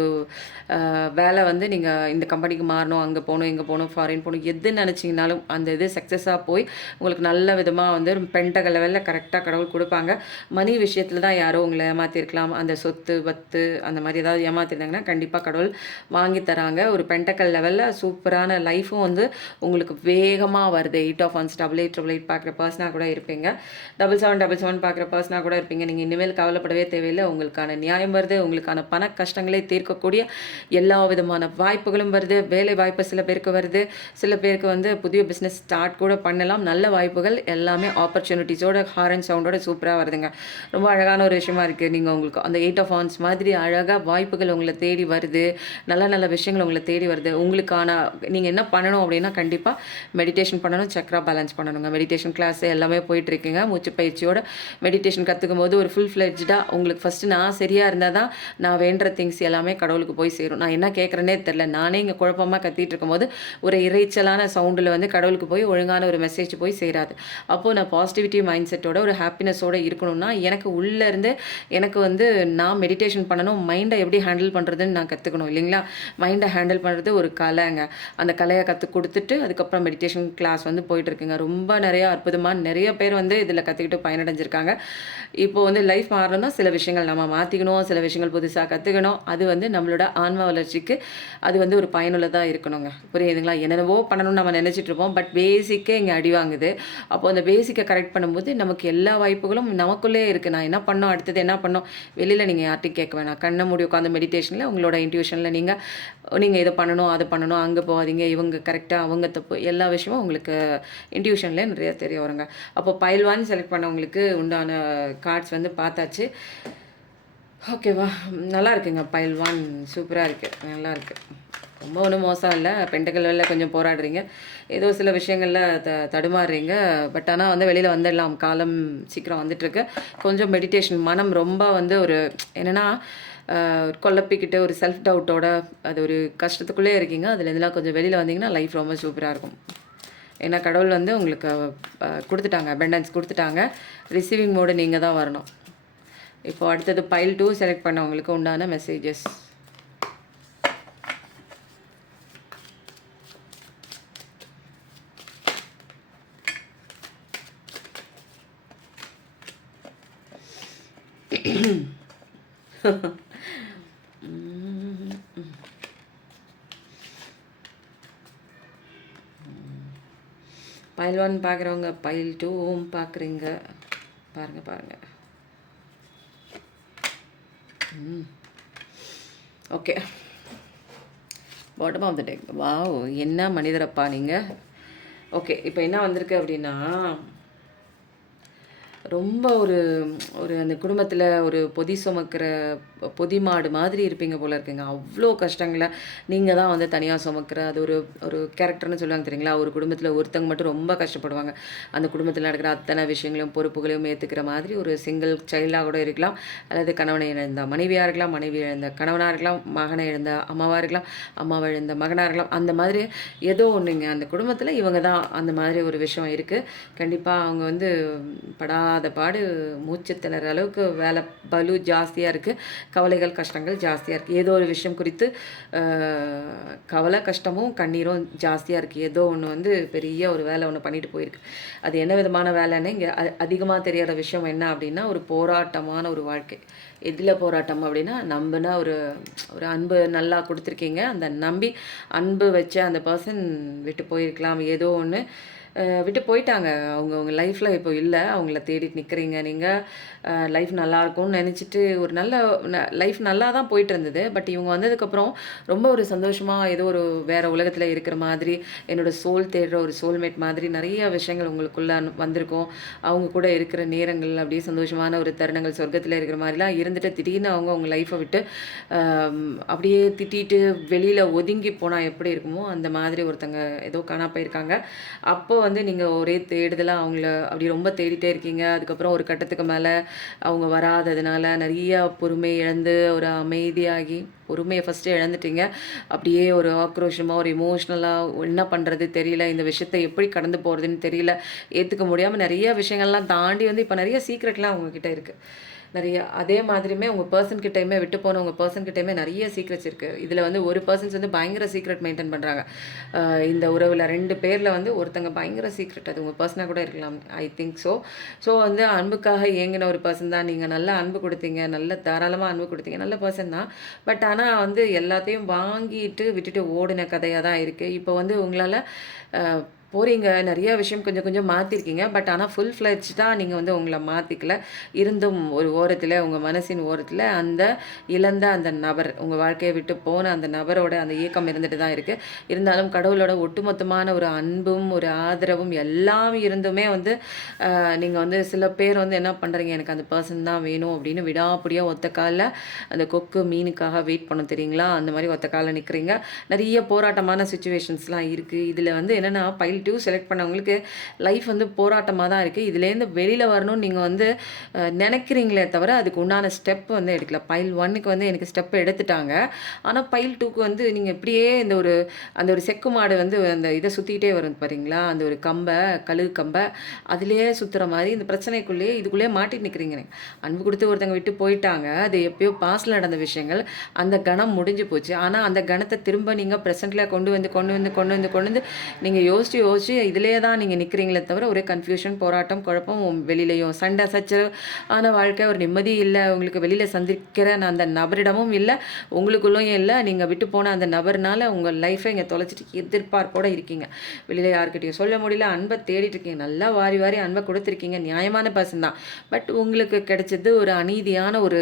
வேலை வந்து நீங்க இந்த கம்பெனிக்கு மாறணும், அங்க போணும், இங்க போணும், ஃபாரின் போணும், எது நெனச்சீங்கனாலும் அந்த இது சக்ஸஸா போய் உங்களுக்கு நல்ல விதமா வந்து பென்டகல் லெவல்ல கரெக்ட்டா கடவுள் குடுப்பாங்க. மணி விஷயத்துல தான் யாரோ உங்கள ஏமாத்தியிருக்கலாம். அந்த சொத்து, பத்து அந்த மாரி ஏதாவது ஏமாத்திருந்தாங்கன்னா, கண்டிப்பா கடவுள் வாங்கி தராங்க. ஒரு பென்டகல் லெவல்ல சூப்பரான லைஃப்பும் வந்து உங்களுக்கு வேகமா வருது. 8 ஆஃப் ஒன்ஸ் 8888 பார்க்குற பர்சனா கூட இருப்பீங்க. 7777 பார்க்குற பர்சனா கூட இருப்பீங்க. நீங்க இனிமேல் கவலைப்படவே தேவையில்ல. உங்களுக்கான நியாயம் வருது. உங்களுக்கான பண கஷ்டங்களை தீர்க்கக்கூடிய எல்லா விதமான வாய்ப்புகளும் வருது. வேலை வாய்ப்பு சில பேருக்கு வருது. சில பேருக்கு வந்து புதிய பிஸ்னஸ் ஸ்டார்ட் கூட பண்ணலாம். நல்ல வாய்ப்புகள் எல்லாமே ஆப்பர்ச்சுனிட்டீஸோட ஹாரன் சவுண்டோட சூப்பரா வருதுங்க. ரொம்ப அழகான ஒரு விஷயமா இருக்கு. நீங்க உங்களுக்கு அந்த 8 ஆஃப் வாண்ட்ஸ் மாதிரி அழகா வாய்ப்புகள் உங்கள தேடி வருது. நல்ல நல்ல விஷயங்கள் உங்கள தேடி வருது. உங்களுக்கான நீங்க என்ன பண்ணணும் அப்படின்னா, கண்டிப்பா மெடிடேஷன் பண்ணணும், சக்ரா பேலன்ஸ் பண்ணணுங்க. மெடிடேஷன் கிளாஸ் எல்லாமே போயிட்டுருக்குங்க. மூச்சு பயிற்சியோட மெடிடேஷன் கத்துக்கும்போது ஒரு ஃபுல் ஃப்ளெட்ஜ்டா உங்களுக்கு ஃபர்ஸ்ட்டு நான் சரியா இருந்தா தான், நான் வேண்டுற திங்ஸ் எல்லாமே கடவுளுக்கு போய் சேரும். நான் என்ன கேட்குறேன்னே தெரில. நானே இங்க குழப்பமா கத்திட்டு இருக்கும்போது, ஒரு இரைச்சலான சவுண்டில வந்து கடவுளுக்கு போய் ஒழுங்கான ஒரு மெசேஜ் போய் சேராது. அப்போ நான் பாசிட்டிவிட்டி மைண்ட் செட்டோட ஒரு ஹாப்பினஸோட இருக்கணும்னா, எனக்கு உள்ள இருந்து எனக்கு வந்து நான் மெடிடேஷன் பண்ணணும். மைண்ட எப்படி ஹேண்டில் பண்றதுன்னு நான் கத்துக்கணும் இல்லைங்களா? மைண்ட ஹேண்டில் பண்றது ஒரு கலைங்க. அந்த கலைய கத்துக் குடுத்துட்டு, அதுக்கப்புறம் மெடிடேஷன் கிளாஸ் வந்து போயிட்டுருக்குங்க. ரொம்ப நெறைய அற்புதமா நெறைய பேர் வந்து இதில கத்துக்கிட்டு பயனடைஞ்சிருக்காங்க. இப்போ வந்து லைஃப் மாறணும்னா சில விஷயங்கள் நம்ம மாத்திக்கணும். சில விஷயங்கள் புதுசா கத்துக்கணும். அது வந்து நம்மளோட ஆன்ம வளர்ச்சிக்கு அது வந்து ஒரு பயனுள்ளதா இருக்கணுங்க. புரியுதுங்களா? என்னென்னவோ பண்ணணும்னு நம்ம நெனச்சிட்டு இருப்போம். பட் பேசிக்கே இங்க அடி வாங்குது. அப்போ அந்த பேசிக்க கரெக்ட் பண்ணும்போது நமக்கு எல்லா வாய்ப்புகளும் நமக்குள்ளயே இருக்கு. நான் என்ன பண்ணணும்? அடுத்தது என்ன பண்ணணும்? வெளியில நீங்க யார்ட்டயும் கேட்க வேணாம். கண்ண மூடி உட்காந்து மெடிடேஷன்ல உங்களோட இன்ட்யூஷன்ல நீங்க நீங்க இத பண்ணணும், அது பண்ணணும், அங்க போகாதீங்க, இவங்க கரெக்ட்டா, அவங்க தப்பு. எல்லா விஷயமும் உங்களுக்கு இன்ட்யூஷன்லயே நிறைய தெரிய வருங்க. அப்போ பைல் 1 செலக்ட் பண்ணவங்களுக்கு உண்டான கார்ட்ஸ் வந்து பார்த்தாச்சு. ஓகேவா? நல்லா இருக்குங்க. பைல் 1 சூப்பரா இருக்கு. நல்லாருக்கு. ரொம்ப ஒண்ணும் மோசம் இல்ல. பென்டக்கிள் லெவல்ல கொஞ்சம் போராடுறீங்க. ஏதோ சில விஷயங்கள்ல தடுமாறுறீங்க. பட் ஆனா வந்து வெளில வந்துடலாம். காலம் சீக்கிரம் வந்துட்டுருக்கு. கொஞ்சம் மெடிடேஷன் மனம் ரொம்ப வந்து ஒரு என்னன்னா, குழப்பிக்கிட்டு ஒரு செல்ஃப் டவுட்டோட அது ஒரு கஷ்டத்துக்குள்ளே இருக்கீங்க. அதுலேருந்துலாம் கொஞ்சம் வெளில வந்தீங்கன்னா, லைஃப் ரொம்ப சூப்பரா இருக்கும். ஏன்னா கடவுள் வந்து உங்களுக்கு குடுத்துட்டாங்க. அபண்டன்ஸ் குடுத்துட்டாங்க. ரிசீவிங் மோடு நீங்க தான் வரணும். இப்போ அடுத்தது பைல் 2 செலக்ட் பண்ணவங்களுக்கு உண்டான மெசேஜஸ். பைல் 1 பார்க்குறவங்க பைல் 2வும் பார்க்குறீங்க. பாருங்க, பாருங்க. Okay. Bottom of the deck. Wow! என்ன மனிதரப்பா நீங்க. ஓகே. இப்போ என்ன வந்திருக்கு அப்படின்னா, ரொம்ப ஒரு ஒரு அந்த குடும்பத்தில ஒரு பொதி சுமக்கிற பொதி மாடு மாதிரி இருப்பீங்க போல இருக்குங்க. அவ்ளோ கஷ்டங்கள நீங்க தான் வந்து தனியா சுமக்கிற அது ஒரு ஒரு கேரக்டர்ன்னு சொல்லுவாங்க தெரியுங்களா? ஒரு குடும்பத்தில ஒருத்தங்க மட்டும் ரொம்ப கஷ்டப்படுவாங்க. அந்த குடும்பத்தில நடக்கிற அத்தனை விஷயங்களையும், பொறுப்புகளையும் ஏத்துக்கிற மாதிரி ஒரு சிங்கிள் சைல்டா கூட இருக்கலாம். அல்லது கணவனை இழந்த மனைவியா இருக்கலாம், மனைவி இழந்த கணவனா இருக்கலாம், மகனை இழந்த அம்மாவா இருக்கலாம், அம்மாவ இழந்த மகனா இருக்கலாம். அந்த மாதிரி ஏதோ ஒண்ணுங்க. அந்த குடும்பத்தில இவங்க தான் அந்த மாதிரி ஒரு விஷயம் இருக்கு. கண்டிப்பா அவங்க வந்து படாத பாடு மூச்சு திணற அளவுக்கு வேலை பளு ஜாஸ்தியா இருக்கு. கவலைகள், கஷ்டங்கள் ஜாஸ்தியா இருக்கு. ஏதோ ஒரு விஷயம் குறித்து அ கவலை, கஷ்டமும், கண்ணீரும் ஜாஸ்தியா இருக்கு. ஏதோ ஒண்ணு வந்து பெரிய ஒரு வேலை ஒண்ணு பண்ணிட்டு போயிருக்கு. அது என்ன விதமான வேலைன்னு இங்க அதிகமா தெரியாத விஷயம் என்ன அப்டின்னா, ஒரு போராட்டமான ஒரு வாழ்க்கை. எதில போராட்டம் அப்டின்னா, நம்புன ஒரு ஒரு அன்பு நல்லா குடுத்துருக்கீங்க. அந்த நம்பி அன்பு வச்ச அந்த பெர்சன் விட்டு போயிருக்கலாம். ஏதோ ஒண்ணு விட்டு போயிட்டாங்க. அவங்க லைஃப்ல இப்போ இல்ல. அவங்கள தேடிட்டு நிக்கிறீங்க நீங்க. லைஃப் நல்லாயிருக்கும்னு நெனச்சுட்டு ஒரு நல்ல லைஃப் நல்லா தான் போயிட்டுருந்தது. பட் இவங்க வந்ததுக்கப்புறம் ரொம்ப ஒரு சந்தோஷமா ஏதோ ஒரு வேற உலகத்தில இருக்கிற மாதிரி, என்னோட சோல் தேடுற ஒரு சோல்மேட் மாதிரி நெறைய விஷயங்கள் உங்களுக்குள்ள வந்திருக்கும். அவங்க கூட இருக்கிற நேரங்கள் அப்படியே சந்தோஷமான ஒரு தருணங்கள் சொர்க்கத்தில இருக்கிற மாரிலாம் இருந்துட்டு, திடீர்னு அவங்க உங்க லைஃப்ப விட்டு அப்படியே திட்டிட்டு வெளியில ஒதுங்கி போனா எப்படி இருக்குமோ, அந்த மாதிரி ஒருத்தங்க ஏதோ காணா போயிருக்காங்க. அப்போ வந்து நீங்க ஒரே தேடுதலா அவங்கள அப்படி ரொம்ப தேடிட்டே இருக்கீங்க. அதுக்கப்புறம் ஒரு கட்டத்துக்கு மேல அவங்க வராததுனால நெறைய பொறுமை இழந்து, ஒரு அமைதியாகி பொறுமைய ஃபர்ஸ்ட்டு இழந்துட்டீங்க. அப்படியே ஒரு ஆக்ரோஷமா, ஒரு எமோஷ்னலா என்ன பண்றது தெரியல. இந்த விஷயத்த எப்படி கடந்து போறதுன்னு தெரியல. ஏத்துக்க முடியாம நெறைய விஷயங்கள்லாம் தாண்டி வந்து இப்ப நெறைய சீக்ரெட்லாம் உங்ககிட்ட இருக்கு. நெறைய அதே மாதிரியுமே உங்க பெர்சன் கிட்டயுமே விட்டு போன உங்க பெர்சன் கிட்டயுமே நெறைய சீக்ரெட்ஸ் இருக்கு. இதுல வந்து ஒரு பெர்சன்ஸ் வந்து பயங்கர சீக்ரெட் மெயின்டெயின் பண்றாங்க. இந்த உறவுல 2 பேர்ல வந்து ஒருத்தங்க பயங்கர சீக்ரெட். அது உங்க பெர்சனா கூட இருக்கலாம். I think so. ஸோ வந்து அன்புக்காக ஏங்கின ஒரு பெர்சன் தான். நீங்க நல்ல அன்பு குடுத்தீங்க. நல்ல தாராளமா அன்பு குடுத்தீங்க. நல்ல பெர்சன் தான். பட் ஆனா வந்து எல்லாத்தையும் வாங்கிட்டு விட்டுட்டு ஓடின கதையா தான் இருக்கு. இப்போ வந்து உங்களால அ போறீங்க. நெறைய விஷயம் கொஞ்சம் கொஞ்சம் மாத்திருக்கீங்க. பட் ஆனா ஃபுல் ஃப்ளெட்ஜ்டா நீங்க வந்து உங்கள மாத்திக்கல. இருந்தும் ஒரு ஓரத்தில உங்க மனசின் ஓரத்தில அந்த இழந்த அந்த நபர், உங்க வாழ்க்கைய விட்டு போன அந்த நபரோட அந்த ஏக்கம் இருந்துட்டு தான் இருக்கு. இருந்தாலும் கடவுளோட ஒட்டுமொத்தமான ஒரு அன்பும், ஒரு ஆதரவும் எல்லாம் இருந்துமே வந்து நீங்க வந்து சில பேர் வந்து என்ன பண்றீங்க, எனக்கு அந்த பெர்சன் தான் வேணும் அப்படின்னு விடாப்பிடியா ஒத்த கால்ல அந்த கொக்கு மீனுக்காக வெயிட் பண்ணும் தெரியுங்களா? அந்த மாரி ஒத்த கால்ல நிக்கிறீங்க. நெறைய போராட்டமான சிச்சுவேஷன்ஸ்லாம் இருக்கு. இதுல வந்து என்னன்னா, பைல் 2 செலக்ட் பண்ணவங்களுக்கு லைஃப் வந்து போராட்டமா தான் இருக்கு. இதுலேருந்து வெளில வரணும்னு நீங்க வந்து நெனைக்கிறீங்களே தவிர, அதுக்கு உண்டான ஸ்டெப் வந்து எடுக்கல. பைல் 1க்கு வந்து எனக்கு ஸ்டெப் எடுத்துட்டாங்க. ஆனா, பைல் 2க்கு வந்து நீங்க இப்படியே இந்த ஒரு அந்த ஒரு செக்கு மாடு வந்து அந்த இத சுத்திட்டே வரும் பாத்தீங்களா? அந்த ஒரு கம்ப, கழுகு கம்ப, அதிலேயே சுத்துற மாரி இந்த பிரச்சனைக்குள்ளேயே இதுக்குள்ளேயே மாட்டிட்டு நிக்கிறீங்க. அன்பு குடுத்து ஒருத்தங்க விட்டு போயிட்டாங்க. அது எப்பயோ பாஸ்ட்ல நடந்த விஷயங்கள். அந்த கணம் முடிஞ்சு போச்சு. ஆனா, அந்த கணத்த திரும்ப நீங்க பிரசன்ட்ல கொண்டு வந்து நீங்க யோசிச்சு யோசிச்சு இதிலேயே தான் நீங்க நிக்கிறீங்களே தவிர, ஒரே கன்ஃப்யூஷன், போராட்டம், குழப்பம் வெளியிலயும் சண்டை, சச்சரவு ஆன வாழ்க்கை, ஒரு நிம்மதி இல்ல. உங்களுக்கு வெளியில சந்திக்கிற அந்த நபரிடமும் இல்ல. உங்களுக்குள்ளயும் இல்ல. நீங்க விட்டு போன அந்த நபர்னால உங்க லைஃப இங்க தொலைச்சிட்டு எதிர்பார்ப்போட இருக்கீங்க. வெளியில யார்கிட்டயும் சொல்ல முடியல. அன்ப தேடிட்டு இருக்கீங்க. நல்லா வாரி வாரி அன்ப குடுத்துருக்கீங்க. நியாயமான பர்சன் தான். பட் உங்களுக்கு கிடைச்சது ஒரு அநீதியான ஒரு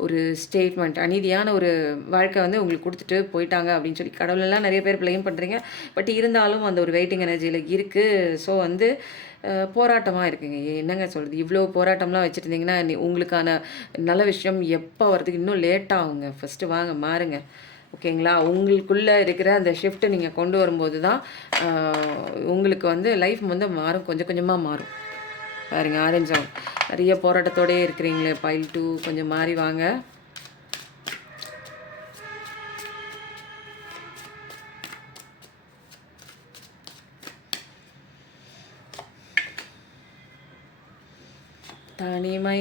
ஒரு ஸ்டேட்மெண்ட். அநீதியான ஒரு வாழ்க்கை வந்து உங்களுக்கு குடுத்துட்டு போயிட்டாங்க அப்படின்னு சொல்லி கடவுளெல்லாம் நெறைய பேர் ப்ளேம் பண்றீங்க. பட் இருந்தாலும் அந்த ஒரு வெயிட்டிங் எனர்ஜில இருக்கு. ஸோ வந்து போராட்டமா இருக்குங்க. என்னங்க சொல்றது? இவ்ளோ போராட்டம்லாம் வச்சுருந்தீங்கன்னா, உங்களுக்கான நல்ல விஷயம் எப்ப வரதுக்கு இன்னும் லேட் ஆகுங்க. ஃபர்ஸ்ட்டு வாங்க மாறுங்க. ஓகேங்களா? உங்களுக்குள்ள இருக்கிற அந்த ஷிஃப்ட் நீங்க கொண்டு வரும்போது தான், அ உங்களுக்கு வந்து லைஃப் வந்து மாறும். கொஞ்சம் கொஞ்சமா மாறும். பாருங்க ஆரஞ்சு ஆகும். நெறைய போராட்டத்தோடயே இருக்கிறீங்களே பைல் 2 கொஞ்சம் மாறி வாங்க. தனிமை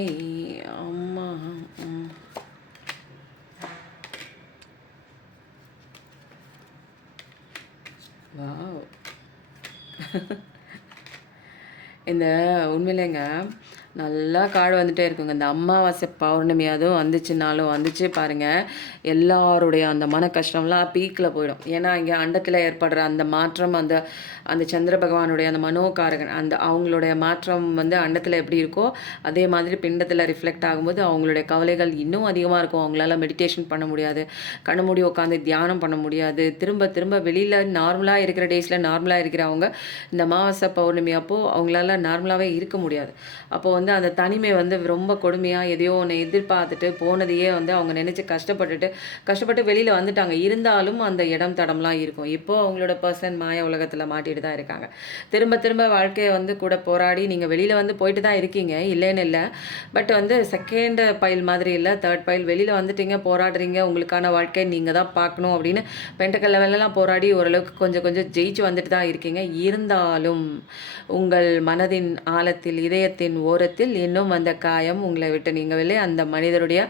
அம்மா ம். வாவ்! இந்த உண்மையிலேங்க நல்லா காடு வந்துட்டே இருக்குங்க. இந்த அமாவாசை பௌர்ணமி அதுவும் வந்துச்சுன்னாலும் வந்துச்சு பாருங்கள், எல்லாருடைய அந்த மன கஷ்டம்லாம் பீக்கில் போயிடும். ஏன்னா இங்கே அண்டத்தில் ஏற்படுற அந்த மாற்றம், அந்த அந்த சந்திர பகவானுடைய அந்த மனோகாரகன், அந்த அவங்களுடைய மாற்றம் வந்து அண்டத்தில் எப்படி இருக்கோ அதே மாதிரி பிண்டத்தில் ரிஃப்ளெக்ட் ஆகும்போது அவங்களுடைய கவலைகள் இன்னும் அதிகமாக இருக்கும். அவங்களால மெடிடேஷன் பண்ண முடியாது, கண்ண மூடி உட்காந்து தியானம் பண்ண முடியாது. திரும்ப திரும்ப வெளியில் நார்மலாக இருக்கிற டேஸில் நார்மலாக இருக்கிறவங்க இந்த அமாவாசை பௌர்ணமி அப்போது அவங்களால நார்மலாகவே இருக்க முடியாது. அப்போது வந்து அந்த தனிமை வந்து ரொம்ப கொடுமையாக எதையோ ஒன்று எதிர்பார்த்துட்டு போனதையே வந்து அவங்க நினச்சி கஷ்டப்பட்டு வெளியில் வந்துட்டாங்க. இருந்தாலும் அந்த இடம் தடம்லாம் இருக்கும். இப்போது அவங்களோட பர்சன் மாய உலகத்தில் மாட்டிட்டு தான் இருக்காங்க. திரும்ப திரும்ப வாழ்க்கையை வந்து கூட போராடி நீங்கள் வெளியில் வந்து போயிட்டு தான் இருக்கீங்க, இல்லைன்னு இல்லை. பட் வந்து செகண்ட் பைல் மாதிரி இல்லை, தேர்ட் பைல். வெளியில் வந்துட்டீங்க, போராடுறீங்க, உங்களுக்கான வாழ்க்கை நீங்கள் தான் பார்க்கணும் அப்படின்னு பெண்டக்கல் லெவலெல்லாம் போராடி ஓரளவுக்கு கொஞ்சம் கொஞ்சம் ஜெயிச்சு வந்துட்டு தான் இருக்கீங்க. இருந்தாலும் உங்கள் மனதின் ஆழத்தில், இதயத்தின் ஓரத்தில் இன்னும் அந்த காயம் உங்களை விட்டு நீங்கவில்லை. அந்த மனிதருடைய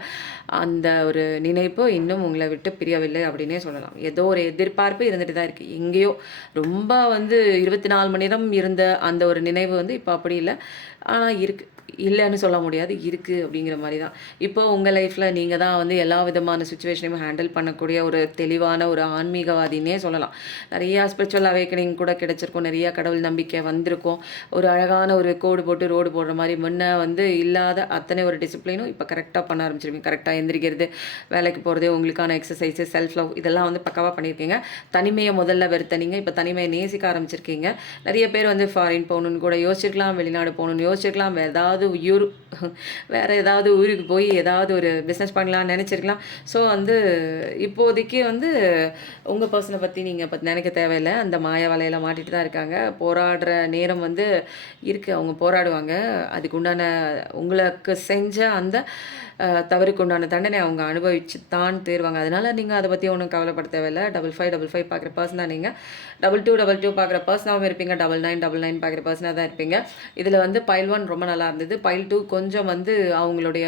அந்த ஒரு நினைப்பு இன்னும் உங்களை விட்டு பிரியவில்லை அப்படின்னே சொல்லலாம். ஏதோ ஒரு எதிர்பார்ப்பு இருந்துட்டு தான் இருக்குது. எங்கேயோ ரொம்ப வந்து 24 மணி நேரம் இருந்த அந்த ஒரு நினைவு வந்து இப்போ அப்படி இல்லை. ஆனால் இருக்குது, இல்லைன்னு சொல்ல முடியாது, இருக்குது அப்படிங்கிற மாதிரி தான். இப்போ உங்கள் லைஃப்பில் நீங்கள் தான் வந்து எல்லா விதமான சுச்சுவேஷனையும் ஹேண்டில் பண்ணக்கூடிய ஒரு தெளிவான ஒரு ஆன்மீகவாதினே சொல்லலாம். நிறையா ஸ்பிரிச்சுவல் அவேக்கனிங் கூட கிடச்சிருக்கும், நிறையா கடவுள் நம்பிக்கை வந்திருக்கும். ஒரு அழகான ஒரு கோடு போட்டு ரோடு போடுற மாதிரி முன்ன வந்து இல்லாத அத்தனை ஒரு டிசிப்ளினும் இப்போ கரெக்டாக பண்ண ஆரம்பிச்சிருக்கீங்க. கரெக்டாக எந்திரிக்கிறது, வேலைக்கு போகிறது, உங்களுக்கான எக்ஸசைஸு, செல்ஃப் லவ் இதெல்லாம் வந்து பக்காவாக பண்ணியிருக்கீங்க. தனிமையை முதல்ல வெறுத்தனீங்க, இப்போ தனிமையை நேசிக்க ஆரம்பிச்சிருக்கீங்க. நிறைய பேர் வந்து ஃபாரின் போகணுன்னு கூட யோசிச்சிருக்கலாம், வெளிநாடு போகணுன்னு யோசிச்சிருக்கலாம், வேறு ஏதாவது ஊருக்கு போய் ஏதாவது ஒரு பிஸ்னஸ் பண்ணலான்னு நினச்சிருக்கலாம். ஸோ வந்து இப்போதைக்கு வந்து உங்கள் பர்சனை பற்றி நீங்கள் நினைக்க தேவையில்லை. அந்த மாய வலையில் மாட்டிட்டு தான் இருக்காங்க. போராடுற நேரம் வந்து இருக்குது, அவங்க போராடுவாங்க. அதுக்கு உண்டான உங்களுக்கு செஞ்ச அந்த தவறுக்கு உண்டான தண்டனை அவங்க அனுபவிச்சு தான் தேர்வாங்க. அதனால் நீங்கள் அதை பற்றி ஒன்றும் கவலைப்பட தேவையில்லை. 5555 பார்க்குற பர்சன் தான் நீங்கள். 2222 பார்க்குற பர்சனாகவும் இருப்பீங்க. 9999 பார்க்குற பர்சனாக தான் இருப்பீங்க. இதில் வந்து பைல் 1 ரொம்ப நல்லா இருந்தது. பைல் 2 கொஞ்சம் வந்து அவங்களுடைய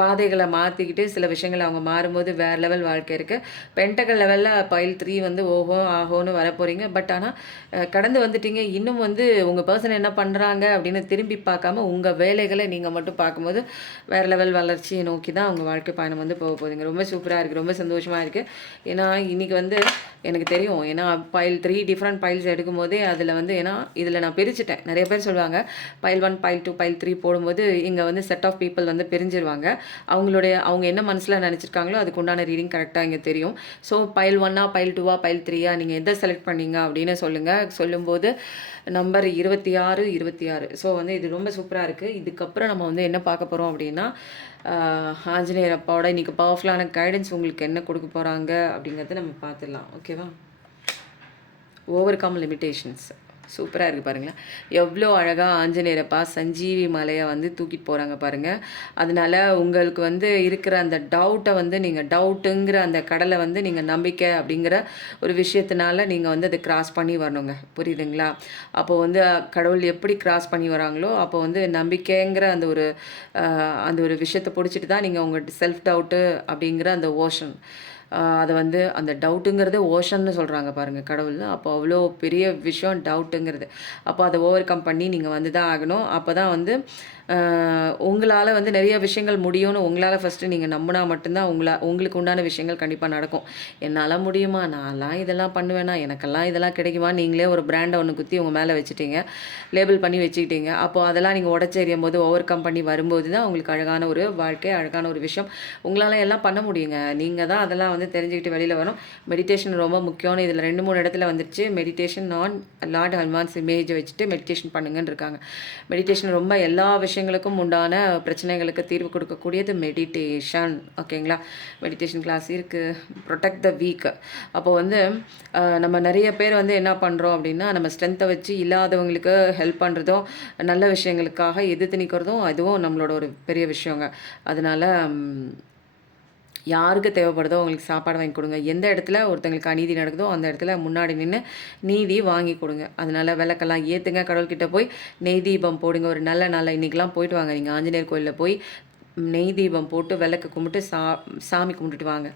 பாதைகளை மாற்றிக்கிட்டு சில விஷயங்களை அவங்க மாறும்போது வேறு லெவல் வாழ்க்கை இருக்குது. பென்டகல் லெவலில் பைல் 3 வந்து ஓஹோ ஆஹோன்னு வரப்போகிறீங்க. பட் ஆனால் கடந்து வந்துட்டீங்க. இன்னும் வந்து உங்கள் பர்சன் என்ன பண்ணுறாங்க அப்படின்னு திரும்பி பார்க்காம உங்கள் வேலைகளை நீங்கள் மட்டும் பார்க்கும்போது வேறு லெவல் வளர்ச்சியை நோக்கி தான் அவங்க வாழ்க்கை பயணம் வந்து போக போகுதுங்க. ரொம்ப சூப்பராக இருக்குது, ரொம்ப சந்தோஷமாக இருக்குது. ஏன்னா இன்றைக்கி வந்து எனக்கு தெரியும், ஏன்னா பைல் 3 டிஃப்ரெண்ட் பைல்ஸ் எடுக்கும்போதே அதில் வந்து, ஏன்னா இதில் நான் பிரிச்சுட்டேன். நிறைய பேர் சொல்லுவாங்க பைல் 1 பைல் 2 பைல் 3 போடும்போது இங்கே வந்து செட் ஆஃப் பீப்புள் வந்து பிரிஞ்சிருவாங்க. அவங்க என்ன மனசில் நினச்சிருக்காங்களோ அதுக்கு உண்டான ரீடிங் கரெக்டாக இங்கே தெரியும். ஸோ பைல் 1ஆ பைல் 2ஆ பைல் 3ஆ நீங்கள் எதை செலக்ட் பண்ணீங்க அப்படின்னு சொல்லும்போது நம்பர் 26. ஸோ வந்து இது ரொம்ப சூப்பராக இருக்குது. இதுக்கப்புறம் நம்ம வந்து என்ன பார்க்க போகிறோம் அப்படின்னா, ஆஞ்சநேயர் அப்பாவோட இன்றைக்கி பவர்ஃபுல்லான கைடன்ஸ் உங்களுக்கு என்ன கொடுக்க போகிறாங்க அப்படிங்கிறத நம்ம பார்த்துடலாம். ஓகேவா? ஓவர் கம் லிமிட்டேஷன்ஸ் சூப்பராக இருக்குது பாருங்களேன். எவ்வளோ அழகாக ஆஞ்சநேயரப்பா சஞ்சீவி மலையை வந்து தூக்கிட்டு போகிறாங்க பாருங்கள். அதனால் உங்களுக்கு வந்து இருக்கிற அந்த டவுட்டை வந்து நீங்கள் டவுட்டுங்கிற அந்த கடலை வந்து நீங்கள் நம்பிக்கை அப்படிங்கிற ஒரு விஷயத்தினால நீங்கள் வந்து அதை கிராஸ் பண்ணி வரணுங்க. புரியுதுங்களா? அப்போ வந்து கடவுள் எப்படி கிராஸ் பண்ணி வராங்களோ அப்போ வந்து நம்பிக்கைங்கிற அந்த ஒரு விஷயத்தை பிடிச்சிட்டு தான் நீங்கள் உங்கள் செல்ஃப் டவுட்டு அப்படிங்கிற அந்த ஓஷன், அதை வந்து அந்த டவுட்டுங்கிறது ஓஷன்னு சொல்கிறாங்க பாருங்கள் கடவுள். அப்போ அவ்வளோ பெரிய விஷயம் டவுட்டுங்கிறது. அப்போ அதை ஓவர் கம் பண்ணி நீங்கள் வந்து தான் ஆகணும். அப்போ தான் வந்து உங்களால் வந்து நிறைய விஷயங்கள் முடியும்னு உங்களால் ஃபஸ்ட்டு நீங்கள் நம்பினா மட்டும்தான் உங்களுக்கு உண்டான விஷயங்கள் கண்டிப்பாக நடக்கும். என்னால் முடியுமா, நான்லாம் இதெல்லாம் பண்ணுவேனா, எனக்கெல்லாம் இதெல்லாம் கிடைக்குமா, நீங்களே ஒரு பிராண்டை ஒன்று குத்தி உங்கள் மேலே வச்சுட்டீங்க, லேபிள் பண்ணி வச்சுக்கிட்டீங்க. அப்போது அதெல்லாம் நீங்கள் உடச்செறியும் போது ஓவர் கம் பண்ணி வரும்போது தான் உங்களுக்கு அழகான ஒரு வாழ்க்கை, அழகான ஒரு விஷயம் உங்களால் எல்லாம் பண்ண முடியுங்க. நீங்கள் தான் அதெல்லாம் வந்து தெரிஞ்சுக்கிட்டு வெளியில் வரும். மெடிடேஷன் ரொம்ப முக்கியம்னு இதில் 2-3 இடத்துல வந்துடுச்சு. மெடிடேஷன் நான் லார்ட் ஹனுமான்ஸ் இமேஜை வச்சுட்டு மெடிடேஷன் பண்ணுங்கன்னு இருக்காங்க. மெடிடேஷன் ரொம்ப எல்லா விஷயங்களுக்கும் உண்டான பிரச்சனைகளுக்கு தீர்வு கொடுக்கக்கூடியது மெடிடேஷன். ஓகேங்களா? மெடிடேஷன் கிளாஸ் இருக்குது. Protect the week. அப்போ வந்து நம்ம நிறைய பேர் வந்து என்ன பண்ணுறோம் அப்படின்னா, நம்ம ஸ்ட்ரென்த்தை வச்சு இல்லாதவங்களுக்கு ஹெல்ப் பண்ணுறதும் நல்ல விஷயங்களுக்காக எதிர்த்து நிற்கிறதும் அதுவும் நம்மளோட ஒரு பெரிய விஷயங்க. அதனால் யாருக்கு தேவைப்படுதோ அவங்களுக்கு சாப்பாடு வாங்கி கொடுங்க. எந்த இடத்துல ஒருத்தங்களுக்கு அநீதி நடக்குதோ அந்த இடத்துல முன்னாடி நின்று நீதி வாங்கி கொடுங்க. அதனால் விளக்கெல்லாம் ஏற்றுங்க, கடவுள்கிட்ட போய் நெய் தீபம் போடுங்க. ஒரு நல்ல நாளில் இன்றைக்கெலாம் போயிட்டு வாங்க. நீங்கள் ஆஞ்சநேயர் கோயிலில் போய் நெய் தீபம் போட்டு விளக்கு கும்பிட்டு சாமி கும்பிட்டுட்டு வாங்க.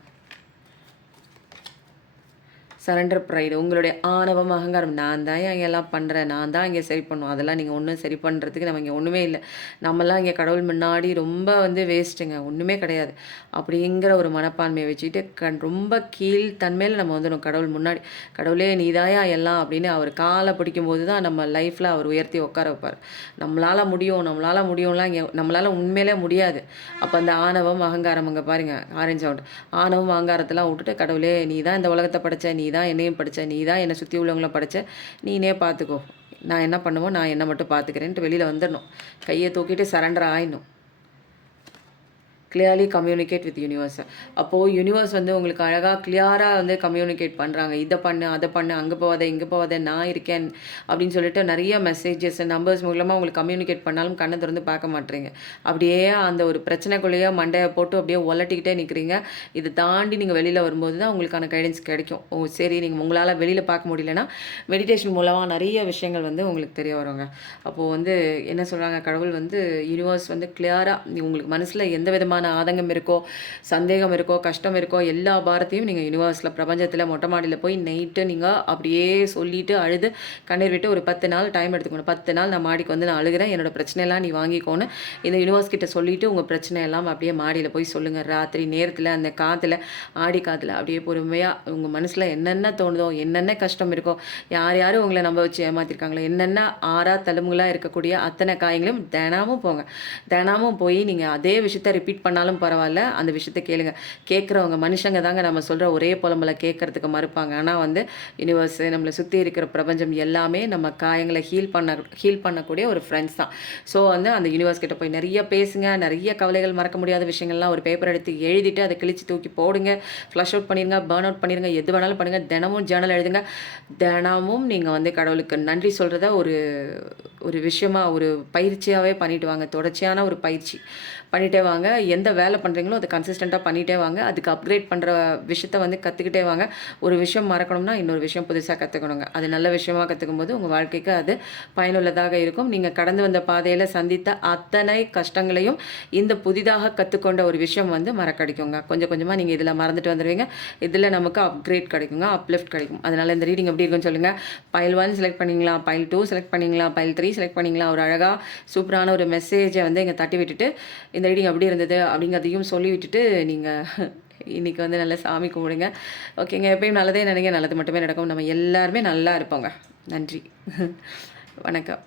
சரண்டர் ப்ரைடு, உங்களுடைய ஆணவம், அகங்காரம். நான் தான் இங்கே எல்லாம் பண்ணுறேன், நான் தான் இங்கே சரி பண்ணுவேன். அதெல்லாம் நீங்கள் ஒன்றும் சரி பண்ணுறதுக்கு நம்ம இங்கே ஒன்றுமே இல்லை. நம்மலாம் இங்கே கடவுள் முன்னாடி ரொம்ப வந்து வேஸ்ட்டுங்க, ஒன்றுமே கிடையாது. அப்படிங்கிற ஒரு மனப்பான்மையை வச்சுக்கிட்டு ரொம்ப கீழ்த்தன்மையில் நம்ம வந்துடும் கடவுள் முன்னாடி. கடவுளே நீதாயா எல்லாம் அப்படின்னு அவர் காலை பிடிக்கும்போது தான் நம்ம லைஃப்பில் அவர் உயர்த்தி உட்கார வைப்பார். நம்மளால் முடியும், நம்மளால் முடியும்லாம் இங்கே நம்மளால் உண்மையிலே முடியாது. அப்போ அந்த ஆணவம், அகங்காரம் அங்கே பாருங்கள் ஆரஞ்சு சவுண்ட். ஆணவம், அகங்காரத்தெல்லாம் விட்டுட்டு கடவுளே நீ தான் இந்த உலகத்தை படைச்ச, நீ தான் என்னையும் படைச்ச, நீ தான் என்னை சுற்றி உள்ளவங்கள படைச்ச, நீனே பார்த்துக்கோ. நான் என்ன பண்ணுவோம், நான் என்ன மட்டும் பார்த்துக்கிறேன்ட்டு வெளியில் வந்துடணும். கையை தூக்கிட்டு சரண்டர் ஆயிடணும். Clearly communicate with universe. அப்போது யூனிவர்ஸ் வந்து உங்களுக்கு அழகாக கிளியராக வந்து கம்யூனிகேட் பண்ணுறாங்க. இதை பண்ணு, அதை பண்ணு, அங்கே போகாத, இங்கே போகாத, நான் இருக்கேன் அப்படின்னு சொல்லிட்டு நிறைய மெசேஜஸ் நம்பர்ஸ் மூலமாக உங்களுக்கு கம்யூனிகேட் பண்ணாலும் கண்ணை திறந்து பார்க்க மாட்டேறீங்க. அப்படியே அந்த ஒரு பிரச்சனைக்குள்ளேயே மண்டையை போட்டு அப்படியே ஒலட்டிக்கிட்டே நிற்கிறீங்க. இதை தாண்டி நீங்கள் வெளியில் வரும்போது தான் உங்களுக்கான கைடன்ஸ் கிடைக்கும். ஓ சரி, நீங்கள் உங்களால் வெளியில் பார்க்க முடியலன்னா மெடிடேஷன் மூலமாக நிறைய விஷயங்கள் வந்து உங்களுக்கு தெரிய வருங்க. அப்போது வந்து என்ன சொல்கிறாங்க, கடவுள் வந்து யூனிவர்ஸ் வந்து கிளியராக உங்களுக்கு மனசில் எந்த விதமான ஆதங்கம் இருக்கோ, சந்தேகம் இருக்கோ, கஷ்டம் இருக்கோ, எல்லா பாரத்தையும் நீங்கள் யூனிவர்ஸில் பிரபஞ்சத்தில் மொட்டை மாடியில் போய் நைட்டு நீங்கள் அப்படியே சொல்லிவிட்டு அழுது கண்ணீர் விட்டு ஒரு 10 நாள் டைம் எடுத்துக்கணும். 10 நாள் நான் மாடிக்கு வந்து நான் அழுகிறேன், என்னோடய பிரச்சனையெல்லாம் நீ வாங்கிக்கோன்னு இந்த யூனிவர்ஸ் கிட்ட சொல்லிவிட்டு உங்கள் பிரச்சனை எல்லாம் அப்படியே மாடியில் போய் சொல்லுங்கள். ராத்திரி நேரத்தில் அந்த காற்றுல, ஆடி காற்றுல அப்படியே பொறுமையாக உங்கள் மனசில் என்னென்ன தோணுதோ, என்னென்ன கஷ்டம் இருக்கோ, யார் யாரும் உங்களை நம்ப வச்சு ஏமாற்றிருக்காங்களோ, என்னென்ன ஆறா தழும்புகளாக இருக்கக்கூடிய அத்தனை காயங்களும் தினமும் போங்க. தினமும் போய் நீங்கள் அதே விஷயத்தை ரிப்பீட் பண்ணாலும் பரவாயில்ல, அந்த விஷயத்தை கேளுங்க. கேட்குறவங்க மனுஷங்க தாங்க நம்ம சொல்கிற ஒரே புலம்பலை கேட்கறதுக்கு மறுப்பாங்க. ஆனால் வந்து யூனிவர்ஸ், நம்மளை சுற்றி இருக்கிற பிரபஞ்சம் எல்லாமே நம்ம காயங்களை ஹீல் பண்ணக்கூடிய ஒரு ஃப்ரெண்ட்ஸ் தான். ஸோ வந்து அந்த யூனிவர்ஸ் கிட்ட போய் நிறைய பேசுங்க. நிறைய கவலைகள், மறக்க முடியாத விஷயங்கள்லாம் ஒரு பேப்பர் எடுத்து எழுதிட்டு அதை கிழிச்சு தூக்கி போடுங்க. ஃப்ளஷ் அவுட் பண்ணிடுங்க, பர்ன் அவுட் பண்ணிடுங்க, எது வேணாலும் பண்ணுங்கள். தினமும் ஜேர்னல் எழுதுங்க. தினமும் நீங்கள் வந்து கடவுளுக்கு நன்றி சொல்கிறத ஒரு விஷயமாக, ஒரு பயிற்சியாகவே பண்ணிட்டு வாங்க. தொடர்ச்சியான ஒரு பயிற்சி பண்ணிகிட்டே வாங்க. எந்த வேலை பண்ணுறீங்களோ அதை கன்சிஸ்டண்ட்டாக பண்ணிகிட்டே வாங்க. அதுக்கு அப்கிரேட் பண்ணுற விஷயத்த வந்து கற்றுக்கிட்டே வாங்க. ஒரு விஷயம் மறக்கணும்னா இன்னொரு விஷயம் புதுசாக கற்றுக்கணுங்க. அது நல்ல விஷயமாக கற்றுக்கும் போது உங்கள் வாழ்க்கைக்கு அது பயனுள்ளதாக இருக்கும். நீங்கள் கடந்து வந்த பாதையில் சந்தித்த அத்தனை கஷ்டங்களையும் இந்த புதிதாக கற்றுக்கொண்ட ஒரு விஷயம் வந்து மறக்கடிக்குங்க. கொஞ்சம் கொஞ்சமாக நீங்கள் இதில் மறந்துட்டு வந்துடுவீங்க. இதில் நமக்கு அப்கிரேட் கிடைக்குங்க, அப்லிஃப்ட் கிடைக்கும். அதனால் இந்த ரீடிங் எப்படி இருக்குன்னு சொல்லுங்கள். பைல் 1 செலக்ட் பண்ணிங்களா, பைல் 2 செலக்ட் பண்ணிங்களா, பைல் 3 செலக்ட் பண்ணிங்களா. ஒரு அழகாக சூப்பரான ஒரு மெசேஜை வந்து இங்கே தட்டி விட்டுட்டு இந்த ரீடிங் எப்படி இருந்தது அப்படிங்கிறதையும் சொல்லி விட்டுட்டு நீங்கள் இன்றைக்கி வந்து நல்லா சாமி கும்பிடுங்க. ஓகேங்க, எப்பயும் நல்லதே நினைங்க, நல்லது மட்டுமே நடக்கும். நம்ம எல்லாருமே நல்லா இருப்போங்க. நன்றி, வணக்கம்.